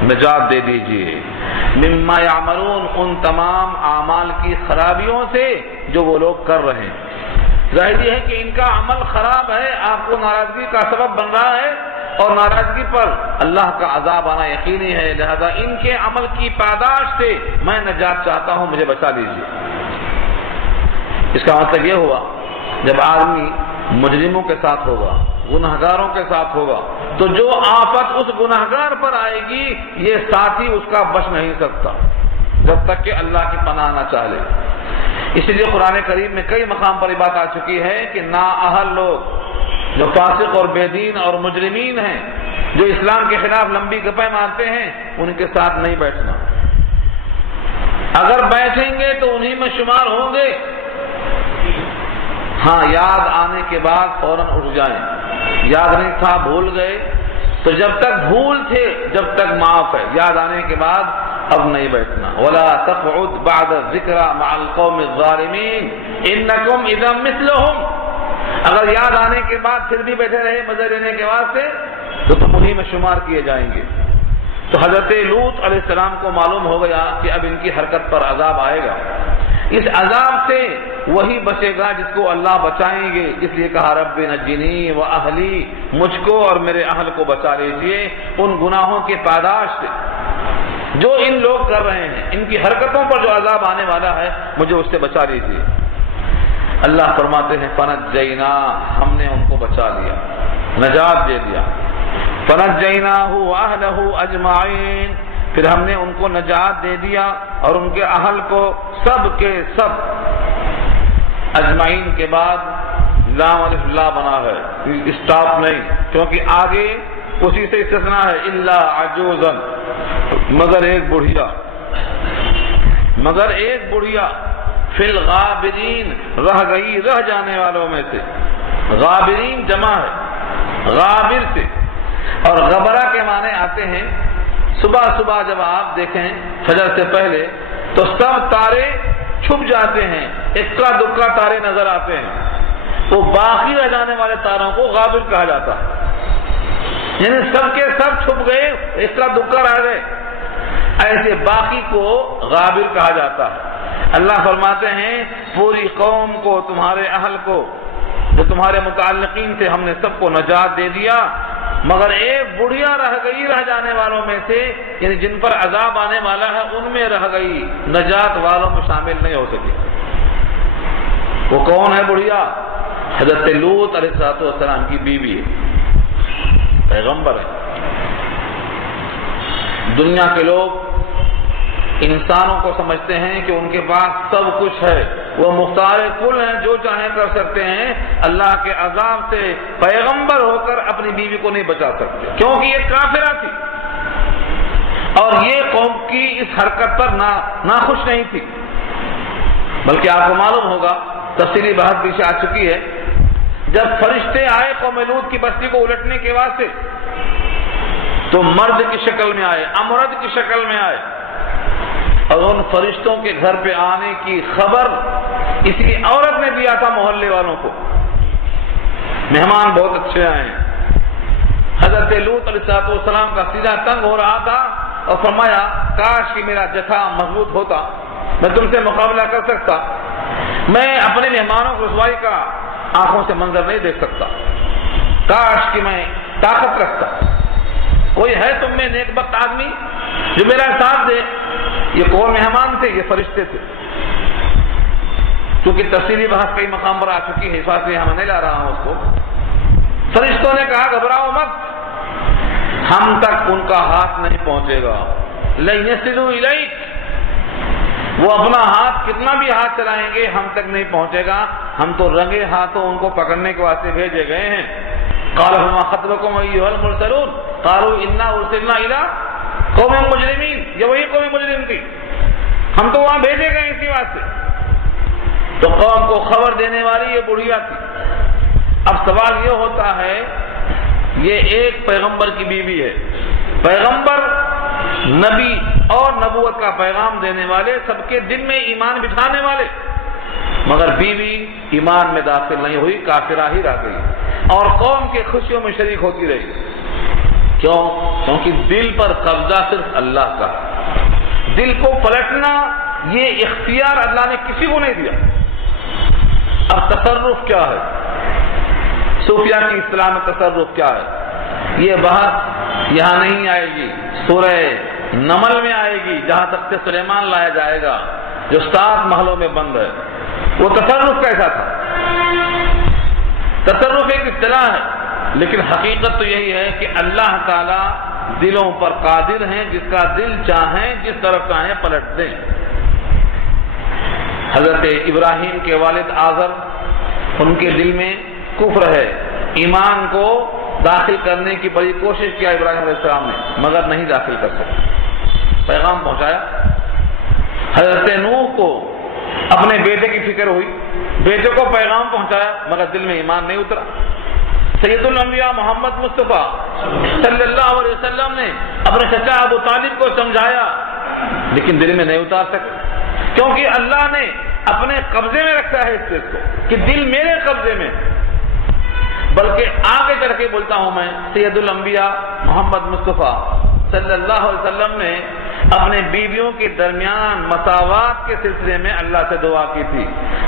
نجات دے دیجیے، مما یعملون ان تمام اعمال کی خرابیوں سے جو وہ لوگ کر رہے ہیں۔ ظاہری ہے کہ ان کا عمل خراب ہے، آپ کو ناراضگی کا سبب بن رہا ہے، اور ناراضگی پر اللہ کا عذاب آنا یقینی ہے، لہذا ان کے عمل کی پاداش سے میں نجات چاہتا ہوں، مجھے بچا لیجیے۔ اس کا مطلب یہ ہوا جب آدمی مجرموں کے ساتھ ہوگا، گنہگاروں کے ساتھ ہوگا، تو جو آفت اس گنہگار پر آئے گی یہ ساتھی اس کا بچ نہیں سکتا جب تک کہ اللہ کی پناہ نہ چاہے۔ اسی لیے قرآن کریم میں کئی مقام پر یہ بات آ چکی ہے کہ نااہل لوگ جو فاسق اور بے دین اور مجرمین ہیں، جو اسلام کے خلاف لمبی گپیں مارتے ہیں، ان کے ساتھ نہیں بیٹھنا۔ اگر بیٹھیں گے تو انہی میں شمار ہوں گے۔ ہاں، یاد آنے کے بعد فوراً اٹھ جائیں۔ یاد نہیں تھا، بھول گئے، تو جب تک بھول تھے جب تک معاف ہے، یاد آنے کے بعد اب نہیں بیٹھنا۔ وَلَا تَقْعُدْ بَعْدَ الذِّكْرَىٰ مَعَ الْقَوْمِ الظَّالِمِينَ إِنَّكُمْ إِذًا مِثْلُهُمْ۔ اگر یاد آنے کے بعد پھر بھی بیٹھے رہے مزے لینے کے واسطے تو تم انہی میں شمار کیے جائیں گے۔ تو حضرت لوط علیہ السلام کو معلوم ہو گیا کہ اب ان کی حرکت پر عذاب آئے گا۔ اس عذاب سے وہی بچے گا جس کو اللہ بچائیں گے، اس لیے کہا رب نجنی و اہلی، مجھ کو اور میرے اہل کو بچا لیجیے ان گناہوں کے پاداش سے جو ان لوگ کر رہے ہیں، ان کی حرکتوں پر جو عذاب آنے والا ہے مجھے اس سے بچا لیجیے۔ اللہ فرماتے ہیں فنجینا، ہم نے ان کو بچا لیا، نجات دے دیا۔ فنجیناہ واہلہ اجمعین، پھر ہم نے ان کو نجات دے دیا اور ان کے اہل کو، سب کے سب۔ اجمعین کے بعد لام الف لا بنا ہے، اسٹاپ نہیں، کیونکہ آگے اسی سے استثناء ہے، الا عجوزا، مگر ایک بڑھیا فی الغابرین، رہ گئی، رہ جانے والوں میں سے۔ غابرین جمع ہے غابر سے، اور غبرہ کے معنی آتے ہیں صبح صبح جب آپ دیکھیں فجر سے پہلے تو سب تارے چھپ جاتے ہیں، اکا دکا تارے نظر آتے ہیں، وہ باقی رہ جانے والے تاروں کو غابر کہا جاتا ہے، یعنی سب کے سب چھپ گئے، اکا دکا رہ گئے، ایسے باقی کو غابر کہا جاتا ہے۔ اللہ فرماتے ہیں پوری قوم کو، تمہارے اہل کو، جو تمہارے متعلقین تھے، ہم نے سب کو نجات دے دیا، مگر ایک بڑھیا رہ گئی رہ جانے والوں میں سے، یعنی جن پر عذاب آنے والا ہے ان میں رہ گئی، نجات والوں میں شامل نہیں ہو سکی۔ وہ کون ہے بڑھیا؟ حضرت لوط علیہ السلام کی بیوی ہے، پیغمبر ہے۔ دنیا کے لوگ انسانوں کو سمجھتے ہیں کہ ان کے پاس سب کچھ ہے، وہ مختار کل ہیں، جو چاہیں کر سکتے ہیں، اللہ کے عذاب سے پیغمبر ہو کر اپنی بیوی کو نہیں بچا سکتے، کیونکہ یہ کافرہ تھی اور یہ قوم کی اس حرکت پر ناخوش نہیں تھی۔ بلکہ آپ کو معلوم ہوگا، تفصیلی بحث پیچھے آ چکی ہے، جب فرشتے آئے قوم لوط کی بستی کو الٹنے کے واسطے تو مرد کی شکل میں آئے، امرد کی شکل میں آئے، اور ان فرشتوں کے گھر پہ آنے کی خبر اسی عورت نے دیا تھا محلے والوں کو۔ مہمان بہت اچھے آئے ہیں۔ حضرت لوط علیہ السلام کا سینہ تنگ ہو رہا تھا اور فرمایا کاش کہ میرا جتھا مضبوط ہوتا، میں تم سے مقابلہ کر سکتا، میں اپنے مہمانوں کو رسوائی کا آنکھوں سے منظر نہیں دیکھ سکتا، کاش کہ میں طاقت رکھتا، کوئی ہے تم میں نیک بخت آدمی جو میرا ساتھ دے۔ یہ کون مہمان تھے؟ یہ فرشتے تھے۔ کیونکہ تفصیلی بحث کئی مقام پر آ چکی ہے، اس واسطے ہم نہیں لا رہا ہوں اس کو۔ فرشتوں نے کہا گھبراؤ مت، ہم تک ان کا ہاتھ نہیں پہنچے گا، لَن يَصِلُوا إِلَيْكَ، وہ اپنا ہاتھ کتنا بھی ہاتھ چلائیں گے ہم تک نہیں پہنچے گا، ہم تو رنگے ہاتھوں ان کو پکڑنے کے واسطے بھیجے گئے ہیں۔ قَالَ فَمَا خَطْبُكُمْ أَيُّهَا الْمُرْسَلُونَ قَالُوا إِنَّا أُرْسِلْنَا إِلَىٰ قوم مجرمین، یہ وہی قوم مجرم تھی، ہم تو وہاں بھیجے گئے اسی واسطے۔ تو قوم کو خبر دینے والی یہ بڑھیا تھی۔ اب سوال یہ ہوتا ہے، یہ ایک پیغمبر کی بیوی ہے، پیغمبر، نبی اور نبوت کا پیغام دینے والے، سب کے دل میں ایمان بٹھانے والے، مگر بیوی ایمان میں داخل نہیں ہوئی، کافرہ ہی رہ گئی اور قوم کے خوشیوں میں شریک ہوتی رہی۔ کیوں؟ کیونکہ دل پر قبضہ صرف اللہ کا، دل کو پلٹنا یہ اختیار اللہ نے کسی کو نہیں دیا۔ اب تصرف کیا ہے؟ صوفیہ کی اصطلاح میں تصرف کیا ہے؟ یہ بحث یہاں نہیں آئے گی، سورہ نمل میں آئے گی، جہاں تخت سلیمان لایا جائے گا جو 7 محلوں میں بند ہے۔ وہ تصرف کیسا تھا؟ تصرف ایک اصطلاح ہے، لیکن حقیقت تو یہی ہے کہ اللہ تعالی دلوں پر قادر ہیں، جس کا دل چاہیں جس طرف چاہیں پلٹ دیں۔ حضرت ابراہیم کے والد آزر، ان کے دل میں کفر ہے، ایمان کو داخل کرنے کی بڑی کوشش کیا ابراہیم علیہ السلام نے، مگر نہیں داخل کر سکے، پیغام پہنچایا۔ حضرت نوح کو اپنے بیٹے کی فکر ہوئی، بیٹے کو پیغام پہنچایا، مگر دل میں ایمان نہیں اترا۔ سید الانبیاء محمد مصطفیٰ صلی اللہ علیہ وسلم نے اپنے چچا ابو طالب کو سمجھایا، لیکن دل میں نہیں اتار سکے، کیونکہ اللہ نے اپنے قبضے میں رکھا ہے اس چیز کو کہ دل میرے قبضے میں۔ بلکہ آگے چڑھ کے بولتا ہوں میں، سید الانبیاء محمد مصطفیٰ صلی اللہ علیہ وسلم نے اپنے بیویوں کے درمیان مساوات کے سلسلے میں اللہ سے دعا کی تھی،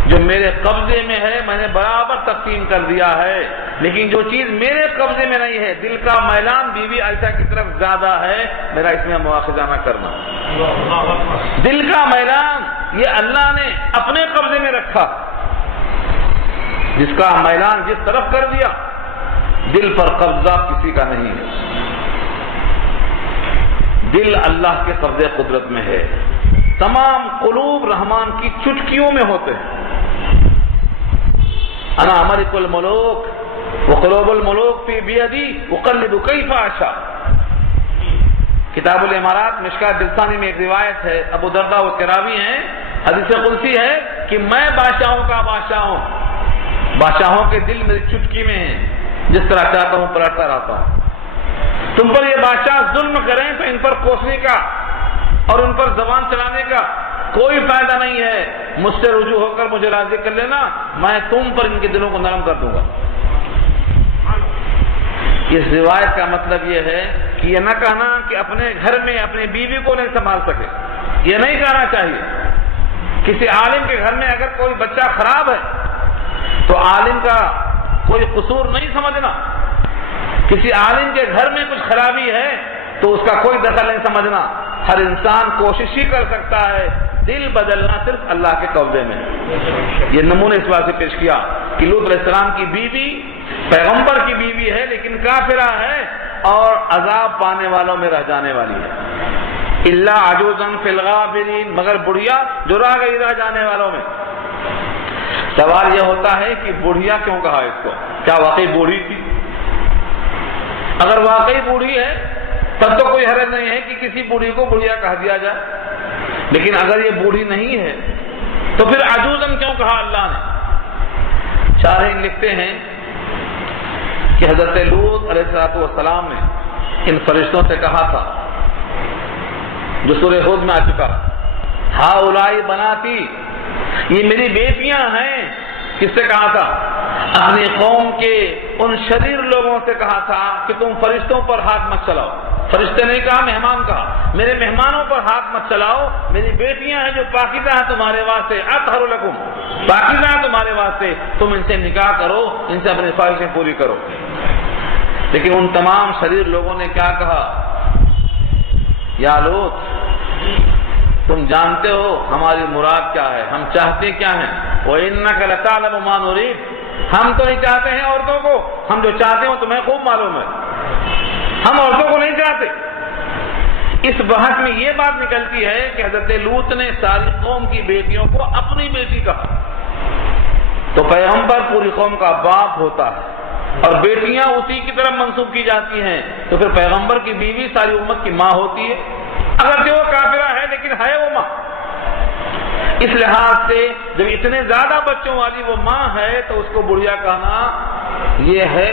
جو میرے قبضے میں ہے میں نے برابر تقسیم کر دیا ہے، لیکن جو چیز میرے قبضے میں نہیں ہے، دل کا میلان بیوی عائشہ کی طرف زیادہ ہے، میرا اس میں مواخذہ نہ کرنا۔ دل کا میلان یہ اللہ نے اپنے قبضے میں رکھا، جس کا میلان جس طرف کر دیا، دل پر قبضہ کسی کا نہیں ہے۔ دل اللہ کے قبضے قدرت میں ہے، تمام قلوب رحمان کی چٹکیوں میں ہوتے ہیں۔ انا ملک الملوک وقلوب الملوک فی بیدی اقلب کیف اشاء۔ کتاب الامارات مشکات دلسانی میں ایک روایت ہے، ابو درداء و کراوی ہیں، حدیث قدسی ہے کہ میں بادشاہوں کا بادشاہ ہوں، بادشاہوں کے دل میری چٹکی میں ہیں، جس طرح چاہتا ہوں پلٹتا رہتا ہوں۔ تم پر یہ بادشاہ ظلم کریں تو ان پر کوسنے کا اور ان پر زبان چلانے کا کوئی فائدہ نہیں ہے، مجھ سے رجوع ہو کر مجھے راضی کر لینا، میں تم پر ان کے دلوں کو نرم کر دوں گا۔ اس روایت کا مطلب یہ ہے کہ یہ نہ کہنا کہ اپنے گھر میں اپنی بیوی کو نہیں سنبھال سکے، یہ نہیں کہنا چاہیے۔ کسی عالم کے گھر میں اگر کوئی بچہ خراب ہے تو عالم کا کوئی قصور نہیں سمجھنا، کسی عالم کے گھر میں کچھ خرابی ہے تو اس کا کوئی دخل نہیں سمجھنا۔ ہر انسان کوشش ہی کر سکتا ہے، دل بدلنا صرف اللہ کے قبضے میں۔ یہ نمونہ اس بات سے پیش کیا کہ لوط علیہ السلام کی بیوی پیغمبر کی بیوی ہے، لیکن کافرہ ہے اور عذاب پانے والوں میں رہ جانے والی ہے۔ الا عجوزا فی الغابرین، مگر بڑھیا جو رہ گئی رہ جانے والوں میں۔ سوال یہ ہوتا ہے کہ بڑھیا کیوں کہا اس کو؟ کیا واقعی بوڑھی تھی؟ اگر واقعی بوڑھی ہے تب تو کوئی حرج نہیں ہے کہ کسی بوڑھی کو بڑھیا کہہ دیا جائے، لیکن اگر یہ بوڑھی نہیں ہے تو پھر عجوزن کیوں کہا اللہ نے؟ شارحین لکھتے ہیں کہ حضرت لوط علیہ السلام نے ان فرشتوں سے کہا تھا، جو سورہ ہود میں آ چکا، ہاؤلائی بناتی، یہ میری بیٹیاں ہیں۔ کس سے کہا تھا؟ اپنی قوم کے ان شریر لوگوں سے کہا تھا کہ تم فرشتوں پر ہاتھ مت چلاؤ۔ فرشتے نہیں کہا، مہمان کہا، میرے مہمانوں پر ہاتھ مت چلاؤ، میری بیٹیاں ہیں جو پاکیزہ ہیں تمہارے واسطے، اطہر لکم، پاکیزہ ہیں تمہارے واسطے، تم ان سے نکاح کرو، ان سے اپنی خواہشیں پوری کرو۔ لیکن ان تمام شریر لوگوں نے کیا کہا؟ یا لوط، تم جانتے ہو ہماری مراد کیا ہے، ہم چاہتے کیا ہیں؟ وَإِنَّكَ لَتَعْلَمُ مَا نُرِيدُ، ہم تو نہیں چاہتے ہیں عورتوں کو، ہم جو چاہتے ہیں تمہیں خوب معلوم ہے، ہم عورتوں کو نہیں چاہتے۔ اس بحث میں یہ بات نکلتی ہے کہ حضرت لوط نے ساری قوم کی بیٹیوں کو اپنی بیٹی کہا، تو پیغمبر پوری قوم کا باپ ہوتا ہے اور بیٹیاں اسی کی طرف منسوب کی جاتی ہیں، تو پھر پیغمبر کی بیوی ساری امت کی ماں ہوتی ہے، اگرچہ وہ کافرہ ہے لیکن ہے وہ ماں۔ اس لحاظ سے جب اتنے زیادہ بچوں والی وہ ماں ہے تو اس کو بڑھیا کہنا یہ ہے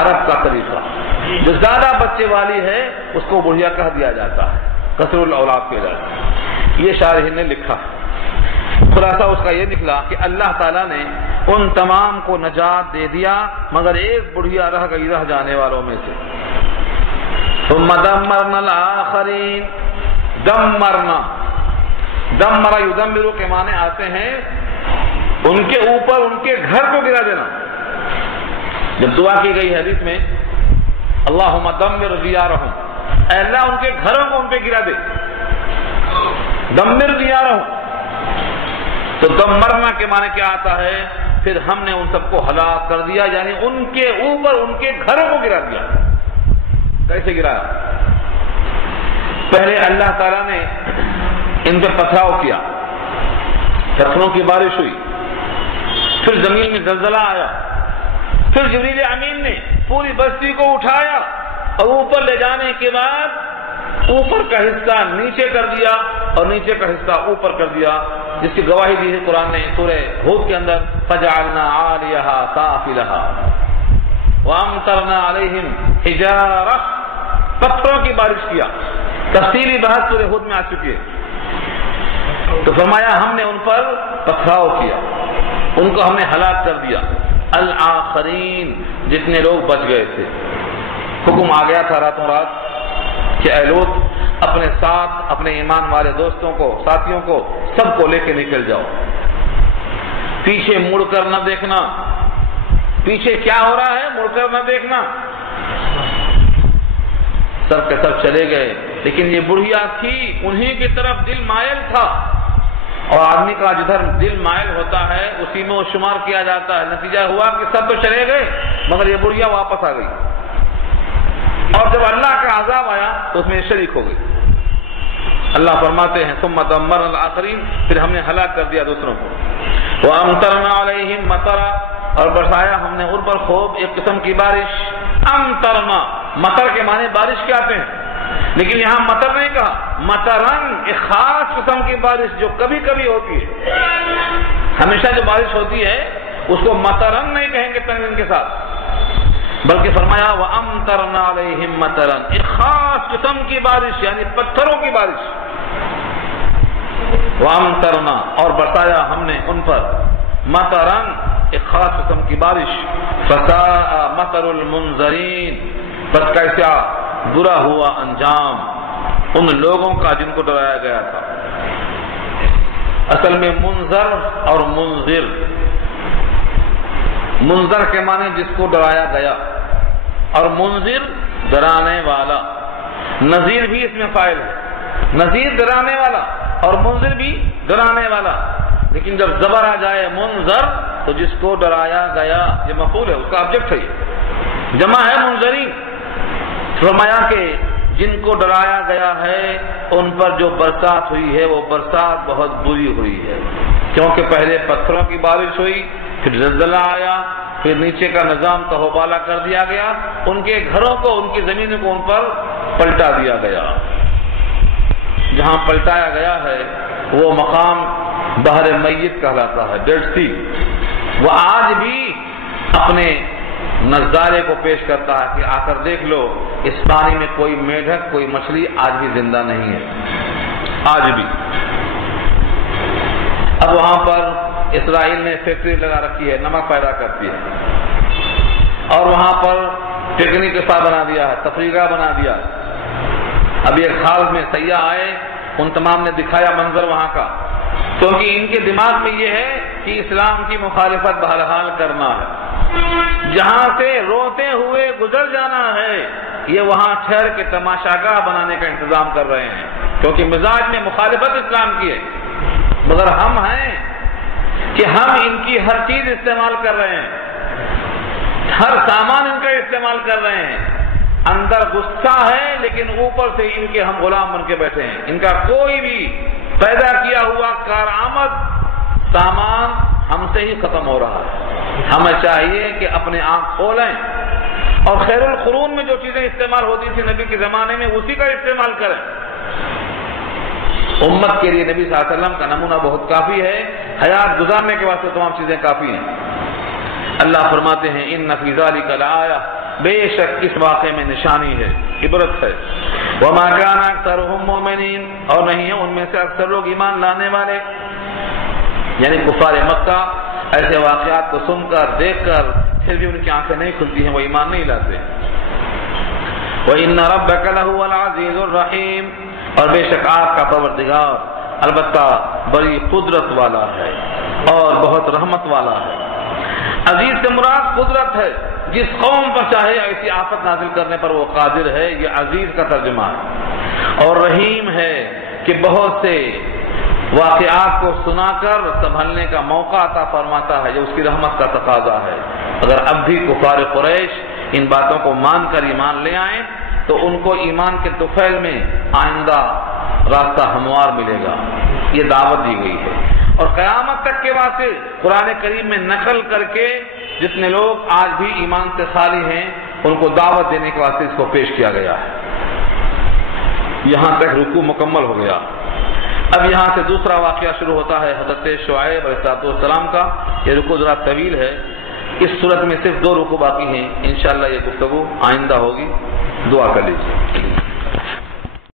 عرب کا طریقہ، جو زیادہ بچے والی ہے اس کو بڑھیا کہہ دیا جاتا ہے، کثر الاولاد کیا جاتا ہے۔ یہ شارحین نے لکھا، خلاصہ اس کا یہ نکلا کہ اللہ تعالیٰ نے ان تمام کو نجات دے دیا مگر ایک بڑھیا رہ گئی رہ جانے والوں میں سے۔ ثم دمرنا الآخرین، دمرنا، دمر یدمر کے معنی آتے ہیں ان کے اوپر ان کے گھر کو گرا دینا. جب دعا کی گئی حدیث میں اللہم دمر دیارہم، اے اللہ ان کے گھروں کو ان پہ گرا دے. دمر دیارہم، تو دمرنا کے معنی کیا آتا ہے؟ پھر ہم نے ان سب کو ہلاک کر دیا، یعنی ان کے اوپر ان کے گھروں کو گرا دیا. کیسے گرایا؟ پہلے اللہ تعالیٰ نے ان پہ پتھراؤ کیا، پتھروں کی بارش ہوئی، پھر زمین میں زلزلہ آیا، پھر جبریل امین نے پوری بستی کو اٹھایا اور اوپر لے جانے کے بعد اوپر کا حصہ نیچے کر دیا اور نیچے کا حصہ اوپر کر دیا، جس کی گواہی دی ہے قرآن نے سورہ ہود کے اندر فجعلنا عالیہا سافلہا وامطرنا علیہم حجارہ، پتھروں کی بارش کیا. تفصیلی بحث سورہ ہود میں آ چکی ہے. تو فرمایا ہم نے ان پر پتھراؤ کیا، ان کو ہم نے ہلاک کر دیا. الآخرین، جتنے لوگ بچ گئے تھے. حکم آ گیا تھا راتوں رات کہ اے لوط اپنے ساتھ اپنے ایمان والے دوستوں کو، ساتھیوں کو، سب کو لے کے نکل جاؤ. پیچھے مڑ کر نہ دیکھنا، پیچھے کیا ہو رہا ہے مڑ کر نہ دیکھنا. سب کے سب چلے گئے، لیکن یہ بڑھیا تھی، انہی کی طرف دل مائل تھا، اور آدمی کا جدھر دل مائل ہوتا ہے اسی میں وہ شمار کیا جاتا ہے. نتیجہ ہوا کہ سب تو چلے گئے مگر یہ بڑھیا واپس آ گئی، اور جب اللہ کا عذاب آیا تو اس میں شریک ہو گئی. اللہ فرماتے ہیں ثم دمرنا الآخرین، پھر ہم نے ہلاک کر دیا دوسروں کو. وامطرنا علیہم مطرا، اور برسایا ہم نے ان پر خوب ایک قسم کی بارش. امطرنا، مطر کے معنی بارش کے آتے ہیں، لیکن یہاں مطر نہیں کہا، مطرن، ایک خاص قسم کی بارش جو کبھی کبھی ہوتی ہے. ہمیشہ جو بارش ہوتی ہے اس کو مطرن نہیں کہیں گے تنوین کے ساتھ، بلکہ فرمایا وَأَمْطَرْنَا عَلَيْهِمْ مَطَرًا، ایک خاص قسم کی بارش یعنی پتھروں کی بارش. وَأَمْطَرْنَا، اور برسایا ہم نے ان پر مطرًا، ایک خاص قسم کی بارش. فَسَاءَ مَطَرُ الْمُنذَرِينَ، بس کیسا برا ہوا انجام ان لوگوں کا جن کو ڈرایا گیا تھا. اصل میں منذر اور منذر، منذر کے معنی جس کو ڈرایا گیا، اور منذر ڈرانے والا. نذیر بھی اس میں فاعل ہے، نذیر ڈرانے والا اور منذر بھی ڈرانے والا. لیکن جب زبر آ جائے منذر تو جس کو ڈرایا گیا یہ مفعول ہے، اس کا آبجیکٹ ہے، یہ جمع ہے منذرین. فرمایا کہ جن کو ڈرایا گیا ہے ان پر جو برسات ہوئی ہے وہ برسات بہت بری ہوئی ہے، کیونکہ پہلے پتھروں کی بارش ہوئی، پھر زلزلہ آیا، پھر نیچے کا نظام تہوبالا کر دیا گیا، ان کے گھروں کو، ان کی زمینوں کو ان پر پلٹا دیا گیا. جہاں پلٹایا گیا ہے وہ مقام بحر میت کہلاتا ہے، ڈیڈ سی. وہ آج بھی اپنے نظارے کو پیش کرتا ہے کہ آ کر دیکھ لو اس پانی میں کوئی میڈک، کوئی مچھلی آج بھی زندہ نہیں ہے، آج بھی. اب وہاں پر اسرائیل نے فیکٹری لگا رکھی ہے، نمک پیدا کرتی ہے، اور وہاں پر پکنک کا بنا دیا ہے، تفریح بنا دیا. ابھی ایک حال میں سیاح آئے، ان تمام نے دکھایا منظر وہاں کا، کیونکہ ان کے دماغ میں یہ ہے کہ اسلام کی مخالفت بہرحال کرنا ہے. جہاں سے روتے ہوئے گزر جانا ہے یہ وہاں ٹھہر کے تماشاگاہ بنانے کا انتظام کر رہے ہیں، کیونکہ مزاج میں مخالفت اسلام کی ہے. مگر ہم ہیں کہ ہم ان کی ہر چیز استعمال کر رہے ہیں، ہر سامان ان کا استعمال کر رہے ہیں. اندر غصہ ہے لیکن اوپر سے ان کے ہم غلام بن کے بیٹھے ہیں. ان کا کوئی بھی پیدا کیا ہوا کارآمد سامان ہم سے ہی ختم ہو رہا ہے. ہمیں چاہیے کہ اپنے آنکھ کھولیں اور خیر القرون میں جو چیزیں استعمال ہوتی تھی نبی کے زمانے میں اسی کا استعمال کریں. امت کے لیے نبی صلی اللہ علیہ وسلم کا نمونہ بہت کافی ہے، حیات گزارنے کے واسطے تمام چیزیں کافی ہیں. اللہ فرماتے ہیں ان فی ذلک لآیہ، بے شک اس واقعے میں نشانی ہے، عبرت ہے. وما کان اکثرهم مؤمنین، اور نہیں ہے ان میں سے اکثر لوگ ایمان لانے والے. یعنی کفار مکہ ایسے واقعات کو سن کر دیکھ کر پھر بھی ان کی آنکھیں نہیں کھلتی ہیں، وہ ایمان نہیں لاتے. وَإِنَّ رَبَّكَ لَهُوَ الْعَزِيزُ الرَّحِيمُ، اور بے شک آپ کا پروردگار البتہ بڑی قدرت والا ہے، اور بہت رحمت والا ہے۔ عزیز سے مراد قدرت ہے، جس قوم پر چاہے ایسی آفت نازل کرنے پر وہ قادر ہے، یہ عزیز کا ترجمہ ہے۔ اور رحیم ہے کہ بہت سے واقعات کو سنا کر سنبھلنے کا موقع عطا فرماتا ہے، جو اس کی رحمت کا تقاضا ہے۔ اگر اب بھی کفار قریش ان باتوں کو مان کر ایمان لے آئیں تو ان کو ایمان کے طفیل میں آئندہ راستہ ہموار ملے گا، یہ دعوت دی گئی ہے۔ اور قیامت تک کے واسطے قرآن کریم میں نقل کر کے جتنے لوگ آج بھی ایمان سے خالی ہیں ان کو دعوت دینے کے واسطے اس کو پیش کیا گیا ہے۔ یہاں تک رکوع مکمل ہو گیا۔ اب یہاں سے دوسرا واقعہ شروع ہوتا ہے حضرت شعیب علیہ السلام کا۔ یہ رکوع ذرا طویل ہے، اس صورت میں صرف 2 رکوع باقی ہیں، انشاءاللہ یہ گفتگو آئندہ ہوگی، دعا کر لیجیے۔